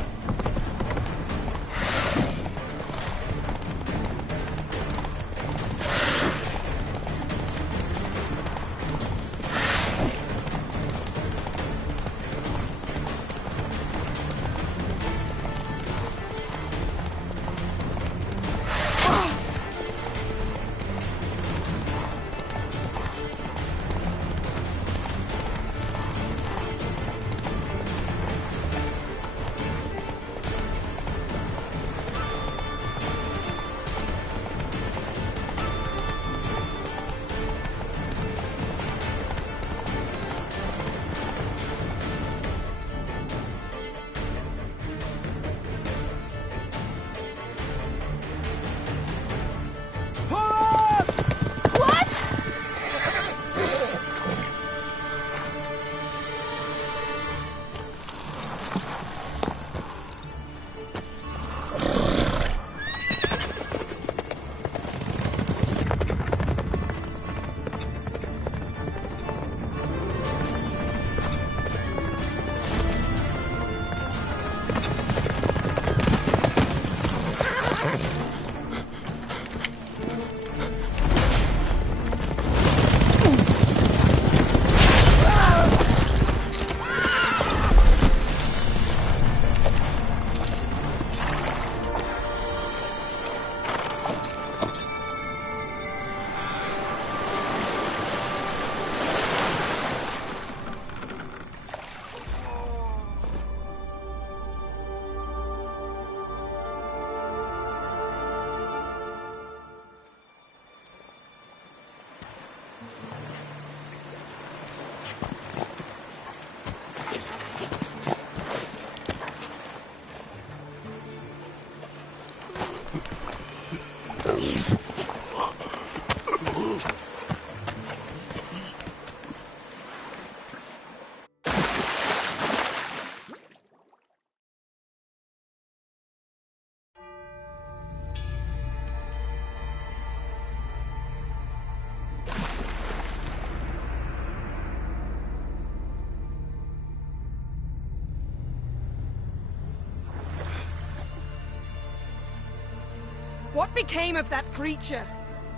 What became of that creature?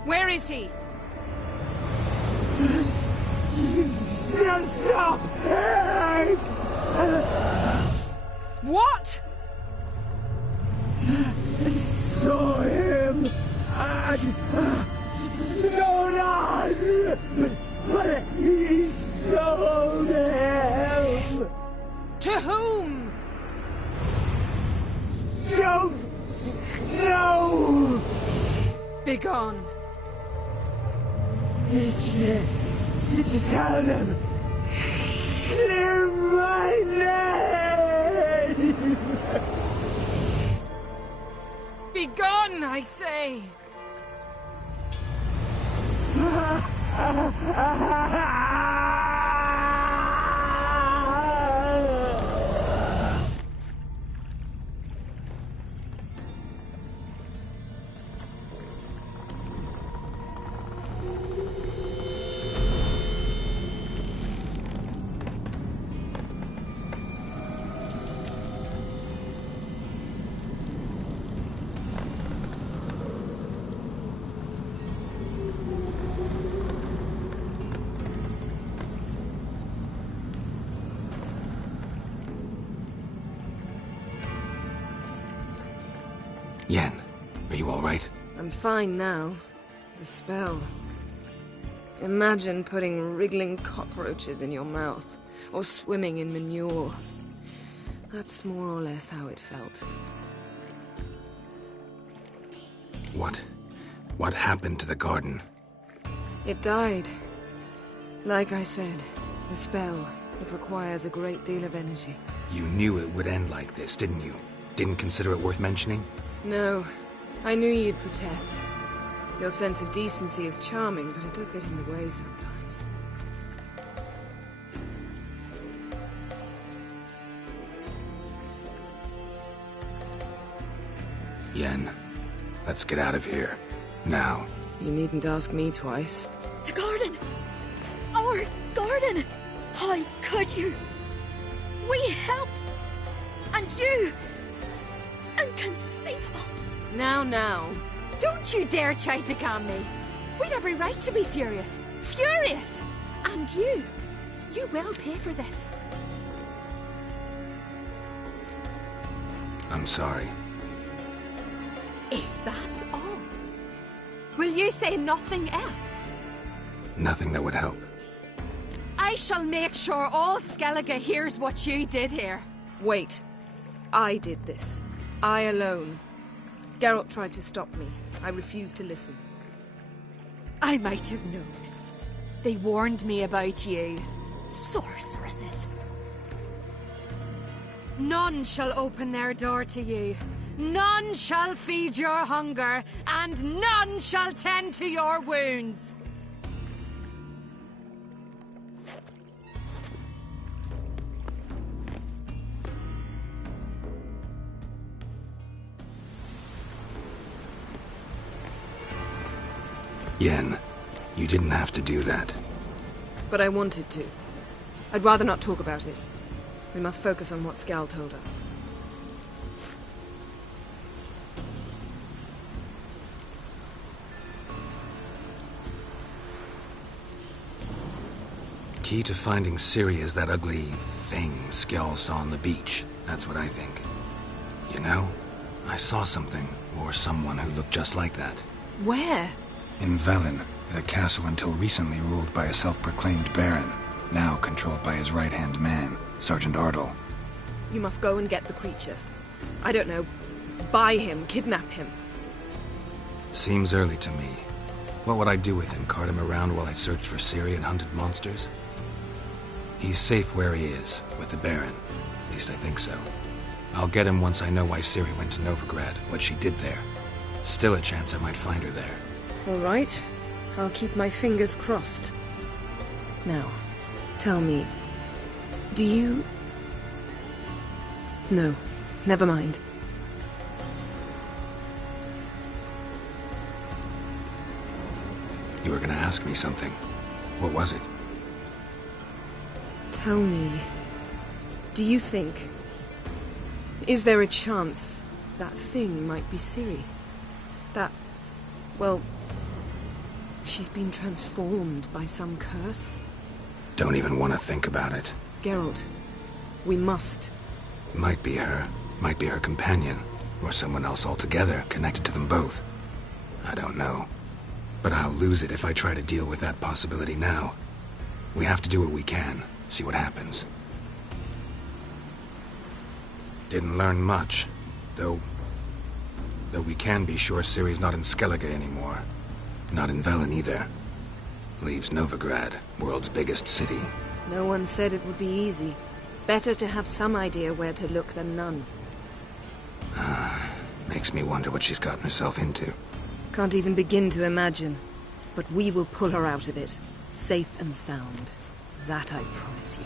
Where is he? Stop! What? Saw him at Stonas, but he sold him. To whom? Don't know. Begone. To tell them. Clear my name. Be gone, I say! Yen, are you all right? I'm fine now. The spell. Imagine putting wriggling cockroaches in your mouth, or swimming in manure. That's more or less how it felt. What happened to the garden? It died. Like I said, the spell, it requires a great deal of energy. You knew it would end like this, didn't you? Didn't consider it worth mentioning? No. I knew you'd protest. Your sense of decency is charming, but it does get in the way sometimes. Yen, let's get out of here. Now. You needn't ask me twice. The garden! Our garden! How could you? We helped! And you! Inconceivable! Now. Don't you dare try to calm me. We'd every right to be furious. Furious! And you will pay for this. I'm sorry. Is that all? Will you say nothing else? Nothing that would help. I shall make sure all Skellige hears what you did here. Wait. I did this. I alone. Geralt tried to stop me. I refused to listen. I might have known. They warned me about you. Sorceresses. None shall open their door to you. None shall feed your hunger, and none shall tend to your wounds. Yen, you didn't have to do that. But I wanted to. I'd rather not talk about it. We must focus on what Skal told us. Key to finding Ciri is that ugly thing Skell saw on the beach. That's what I think. You know, I saw something, or someone who looked just like that. Where? In Velen, at a castle until recently ruled by a self-proclaimed baron, now controlled by his right-hand man, Sergeant Ardle. You must go and get the creature. I don't know, buy him, kidnap him. Seems early to me. What would I do with him? Cart him around while I searched for Ciri and hunted monsters? He's safe where he is, with the Baron. At least I think so. I'll get him once I know why Ciri went to Novigrad, what she did there. Still a chance I might find her there. All right. I'll keep my fingers crossed. Now, tell me, do you... No, never mind. You were gonna ask me something. What was it? Tell me, do you think... Is there a chance that thing might be Ciri? That... well... she's been transformed by some curse? Don't even want to think about it. Geralt, we must. Might be her companion, or someone else altogether connected to them both. I don't know. But I'll lose it if I try to deal with that possibility now. We have to do what we can, see what happens. Didn't learn much, though we can be sure Ciri's not in Skellige anymore. Not in Velen either. Leaves Novigrad, world's biggest city. No one said it would be easy. Better to have some idea where to look than none. Makes me wonder what she's gotten herself into. Can't even begin to imagine. But we will pull her out of it. Safe and sound. That I promise you.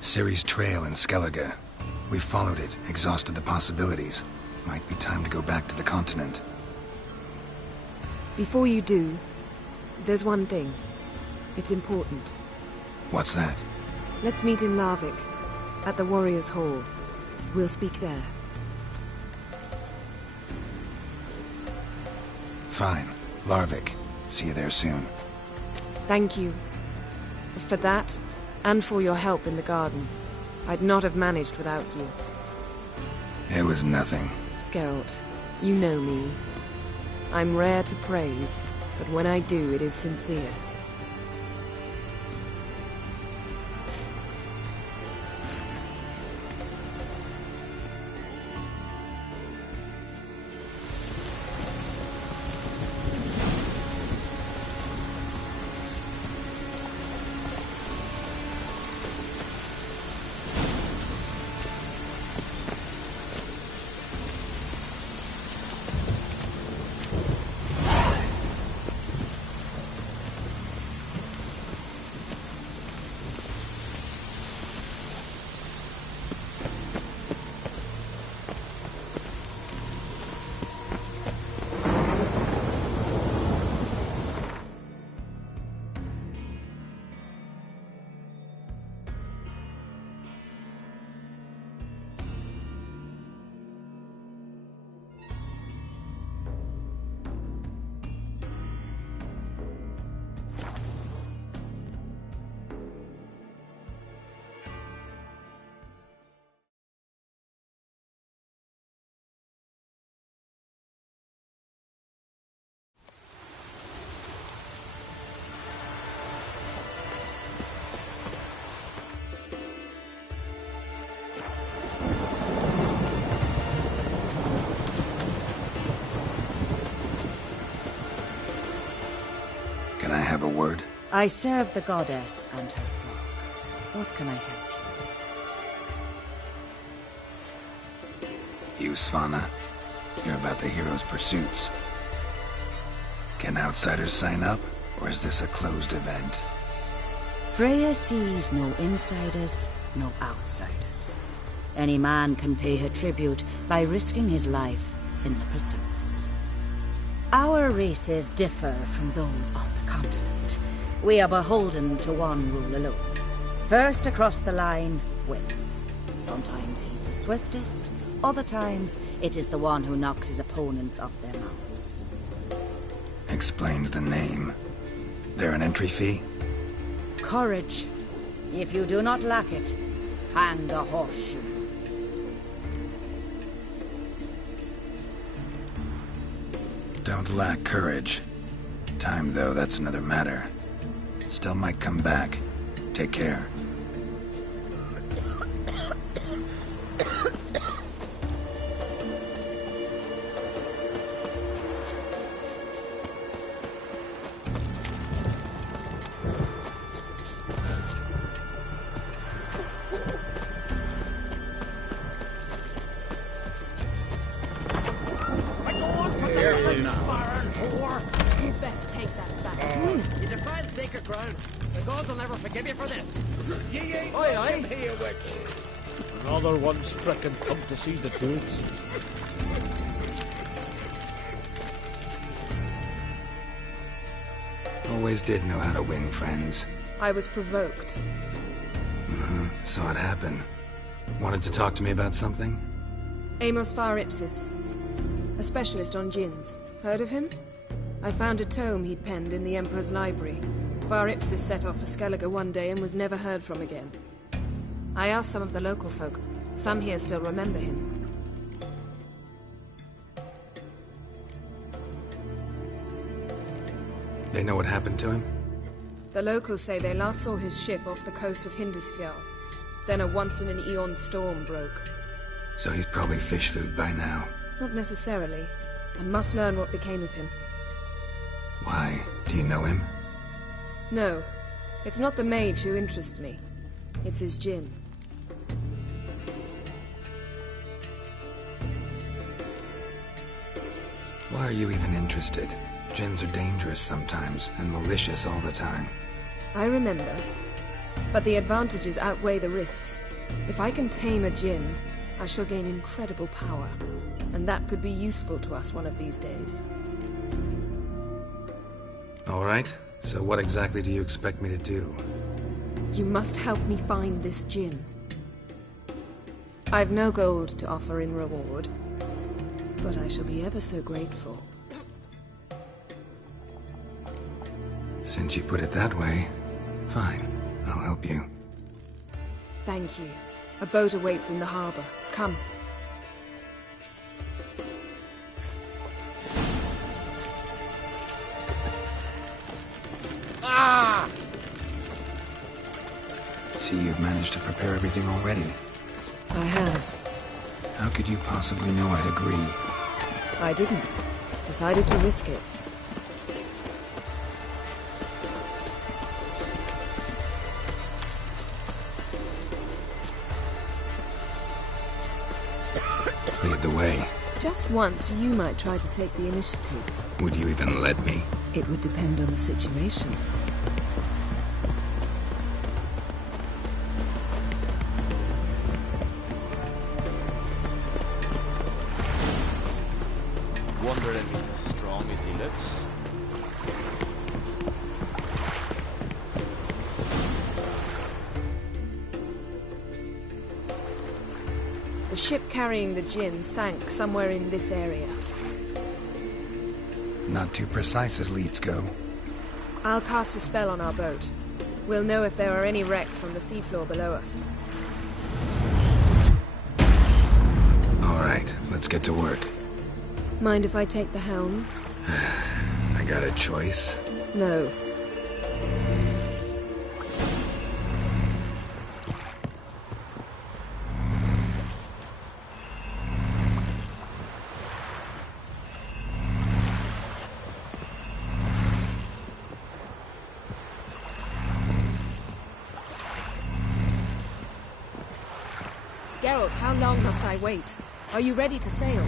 Ciri's trail in Skellige. We've followed it, exhausted the possibilities. Might be time to go back to the continent. Before you do, there's one thing. It's important. What's that? Let's meet in Larvik, at the Warriors' Hall. We'll speak there. Fine. Larvik. See you there soon. Thank you. For that, and for your help in the garden. I'd not have managed without you. It was nothing. Geralt, you know me. I'm rare to praise, but when I do, it is sincere. Can I have a word? I serve the goddess and her flock. What can I help you with? You, Svanna. You're about the hero's pursuits. Can outsiders sign up, or is this a closed event? Freya sees no insiders, no outsiders. Any man can pay her tribute by risking his life in the pursuits. Our races differ from those on the continent. We are beholden to one rule alone. First across the line wins. Sometimes he's the swiftest, other times it is the one who knocks his opponents off their mounts. Explains the name. There an entry fee? Courage. If you do not lack it, hang a horseshoe. Don't lack courage. Time, though, that's another matter. Still might come back. Take care. You best take that back. You defile sacred ground. The gods will never forgive you for this. Ye ain't Oi, welcome oi. here, witch. Another one stricken come to see the dudes. Always did know how to win friends. I was provoked. Saw it happen. Wanted to talk to me about something? Amos Var Ipsis. A specialist on djinns. Heard of him? I found a tome he'd penned in the Emperor's library. Var Ipsis set off for Skellige one day and was never heard from again. I asked some of the local folk. Some here still remember him. They know what happened to him? The locals say they last saw his ship off the coast of Hindisfjall. Then a once-in-an-eon storm broke. So he's probably fish food by now. Not necessarily. I must learn what became of him. Why? Do you know him? No. It's not the mage who interests me. It's his djinn. Why are you even interested? Djinns are dangerous sometimes, and malicious all the time. I remember. But the advantages outweigh the risks. If I can tame a Djinn, I shall gain incredible power. And that could be useful to us one of these days. All right. So what exactly do you expect me to do? You must help me find this Djinn. I've no gold to offer in reward, but I shall be ever so grateful. Since you put it that way, fine. I'll help you. Thank you. A boat awaits in the harbor. Come. Ah! See, you've managed to prepare everything already. I have. How could you possibly know I'd agree? I didn't. Decided to risk it. Lead the way. Just once, you might try to take the initiative. Would you even let me? It would depend on the situation. Wondering if he's as strong as he looks. The ship carrying the Djinn sank somewhere in this area. Not too precise as leads go. I'll cast a spell on our boat. We'll know if there are any wrecks on the seafloor below us. All right, let's get to work. Mind if I take the helm? I got a choice. No. Geralt, how long must I wait? Are you ready to sail?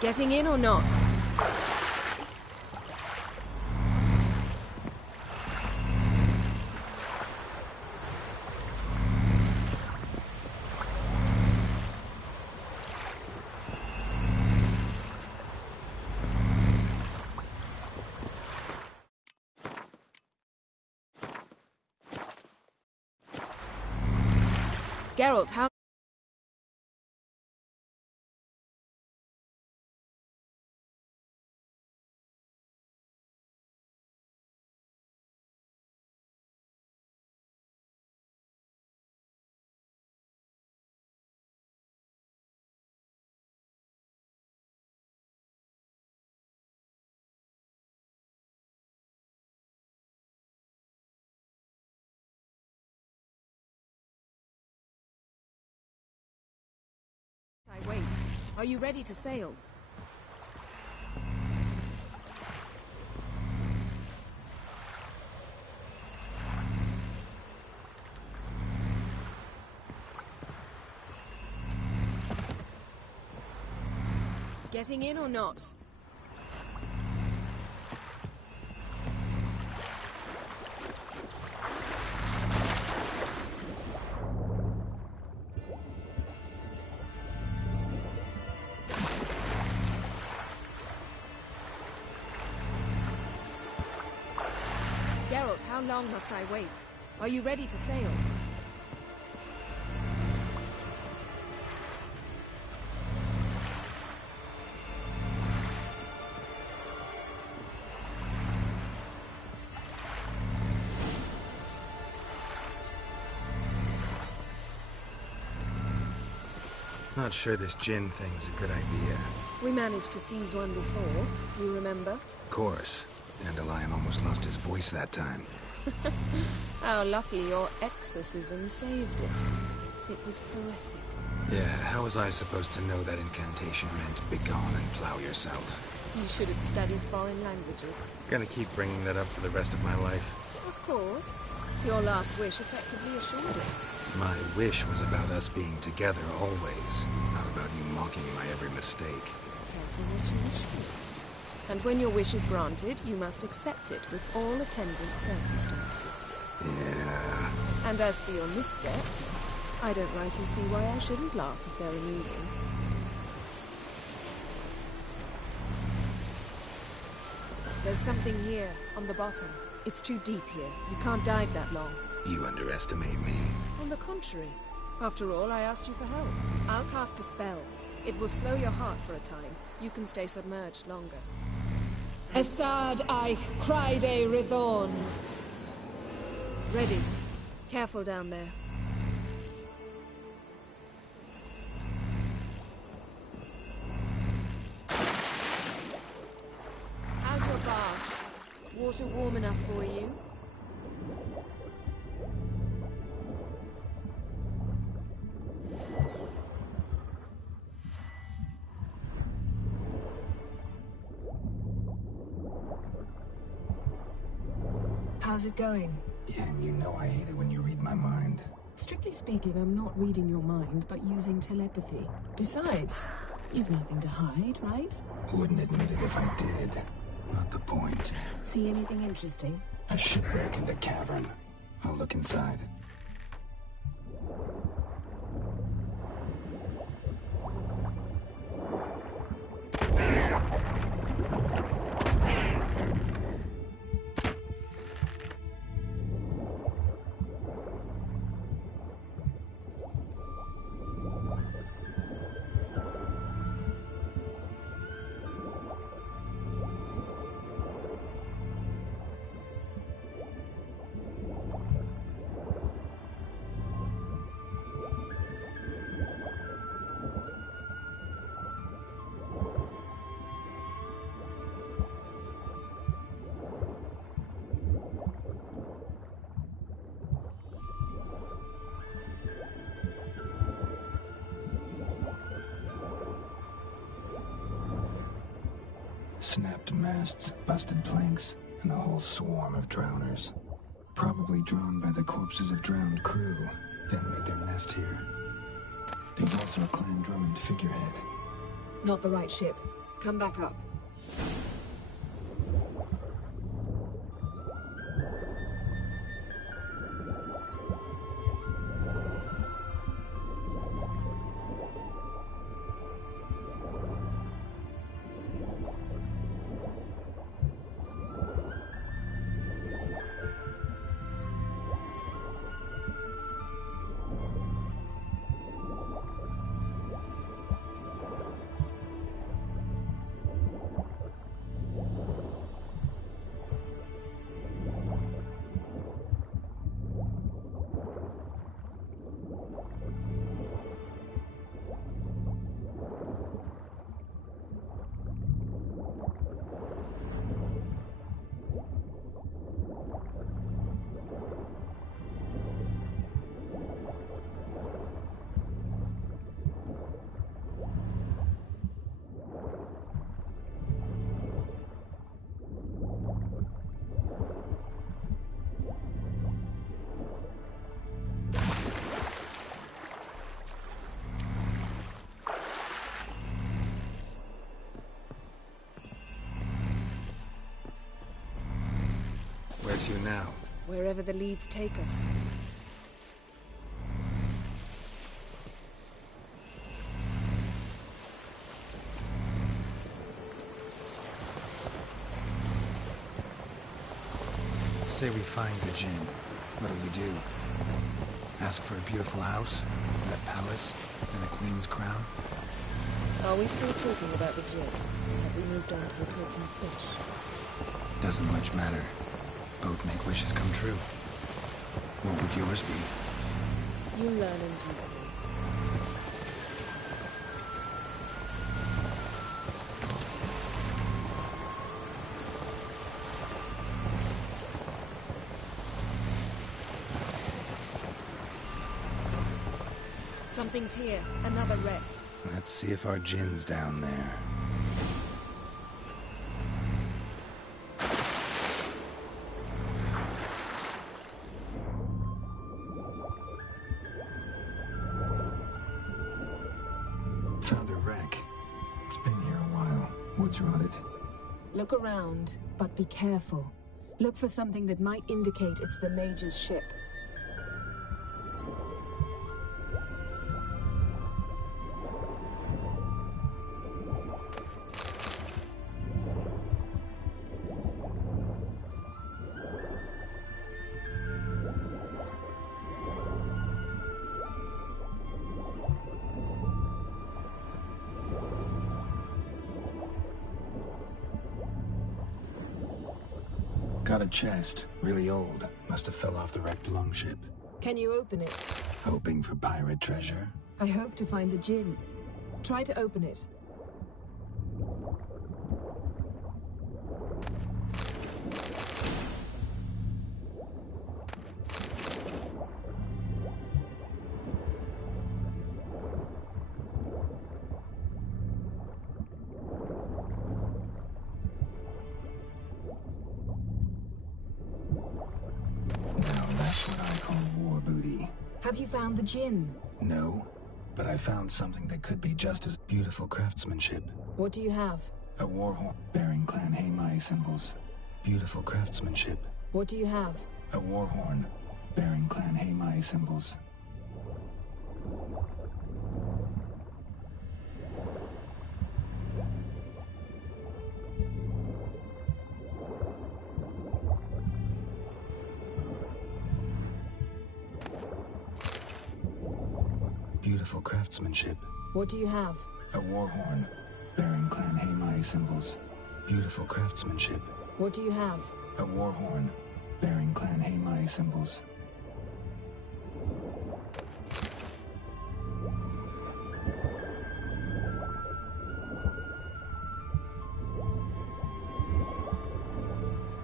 Getting in or not? Geralt, how... I wait. Are you ready to sail? Getting in or not? Geralt, how long must I wait? Are you ready to sail? Not sure this Djinn thing's a good idea. We managed to seize one before. Do you remember? Of course. Dandelion almost lost his voice that time. How lucky your exorcism saved it. It was poetic. Yeah, how was I supposed to know that incantation meant begone and plow yourself? You should have studied foreign languages. Gonna keep bringing that up for the rest of my life. Of course. Your last wish effectively assured it. My wish was about us being together always, not about you mocking my every mistake. Careful what you wish for. And when your wish is granted, you must accept it with all attendant circumstances. Yeah. And as for your missteps, I don't rightly see why I shouldn't laugh if they're amusing. There's something here, on the bottom. It's too deep here. You can't dive that long. You underestimate me. On the contrary. After all, I asked you for help. I'll cast a spell. It will slow your heart for a time. You can stay submerged longer. Assad Eich Criede Rithorn. Ready. Careful down there. How's your bath? Water warm enough for you? How's it going? Yeah, and you know I hate it when you read my mind. Strictly speaking, I'm not reading your mind, but using telepathy. Besides, you've nothing to hide, right? Wouldn't admit it if I did. Not the point. See anything interesting? A shipwreck in the cavern. I'll look inside. Snapped masts, busted planks, and a whole swarm of drowners. Probably drawn by the corpses of drowned crew, then made their nest here. There's also a Clan Drummond figurehead. Not the right ship. Come back up. Where to now? Wherever the leads take us. Say we find the Jinn. What do? Ask for a beautiful house, and a palace, and a queen's crown? Are we still talking about the Jinn? Have we moved on to the talking fish? Doesn't much matter. Both make wishes come true. What would yours be? You learn in due course. Something's here. Another wreck. Let's see if our Jin's down there. Found a wreck. It's been here a while. Wood's rotted. Look around, but be careful. Look for something that might indicate it's the Mage's ship. Got a chest. Really old. Must have fell off the wrecked longship. Can you open it? Hoping for pirate treasure. I hope to find the Jinn. Try to open it. Have you found the Jinn? No, but I found something that could be just as beautiful craftsmanship. What do you have? A war horn bearing Clan Haimai symbols. Beautiful craftsmanship. What do you have? A war horn bearing Clan Haimai symbols. Beautiful craftsmanship. What do you have? A war horn bearing Clan Haimai symbols. Beautiful craftsmanship. What do you have? A war horn bearing Clan Haimai symbols.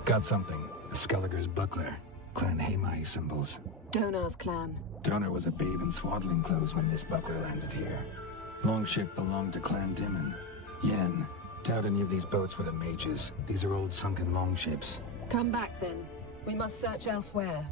Got something. A Skelliger's buckler. Clan Haimai symbols. Donar's clan. Donar was a babe in swaddling clothes when this buckler landed here. Longship belonged to Clan Dimon. Yen. Doubt any of these boats were the mages. These are old sunken longships. Come back then. We must search elsewhere.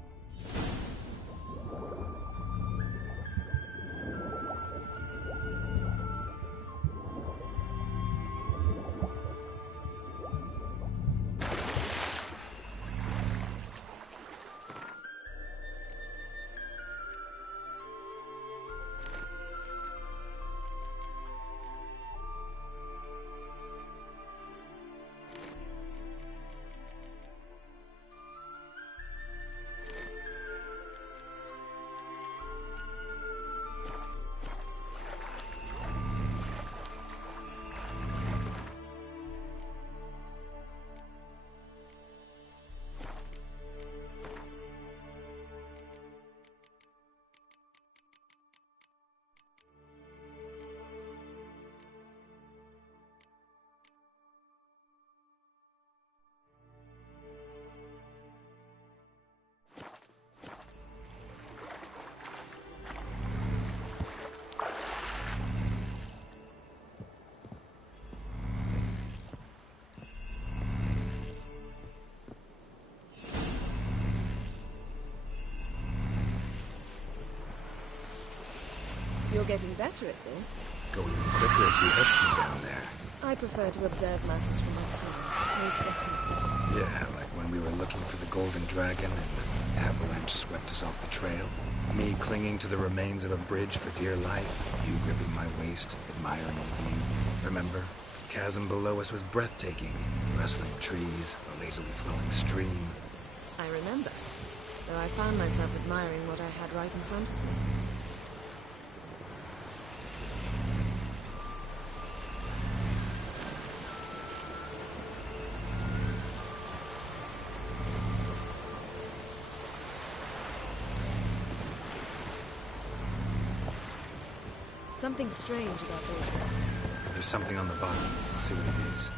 You're getting better at this. Go even quicker if you help me down there. I prefer to observe matters from up here, most definitely. Yeah, like when we were looking for the Golden Dragon and the avalanche swept us off the trail. Me clinging to the remains of a bridge for dear life. You gripping my waist, admiring the view. Remember? Chasm below us was breathtaking. Rustling trees, a lazily flowing stream. I remember, though I found myself admiring what I had right in front of me. Something strange about those rocks. There's something on the bottom. Let's see what it is.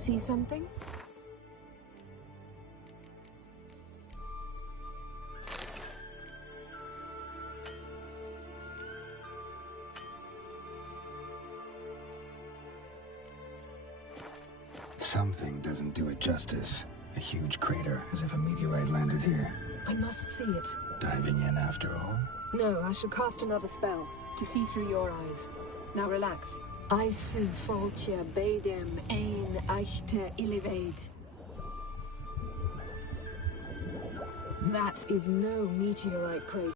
See something? Something doesn't do it justice. A huge crater, as if a meteorite landed here. I must see it. Diving in after all? No, I shall cast another spell, to see through your eyes. Now relax. Aisu foltja beidem ein eichte illivaid. That is no meteorite crater.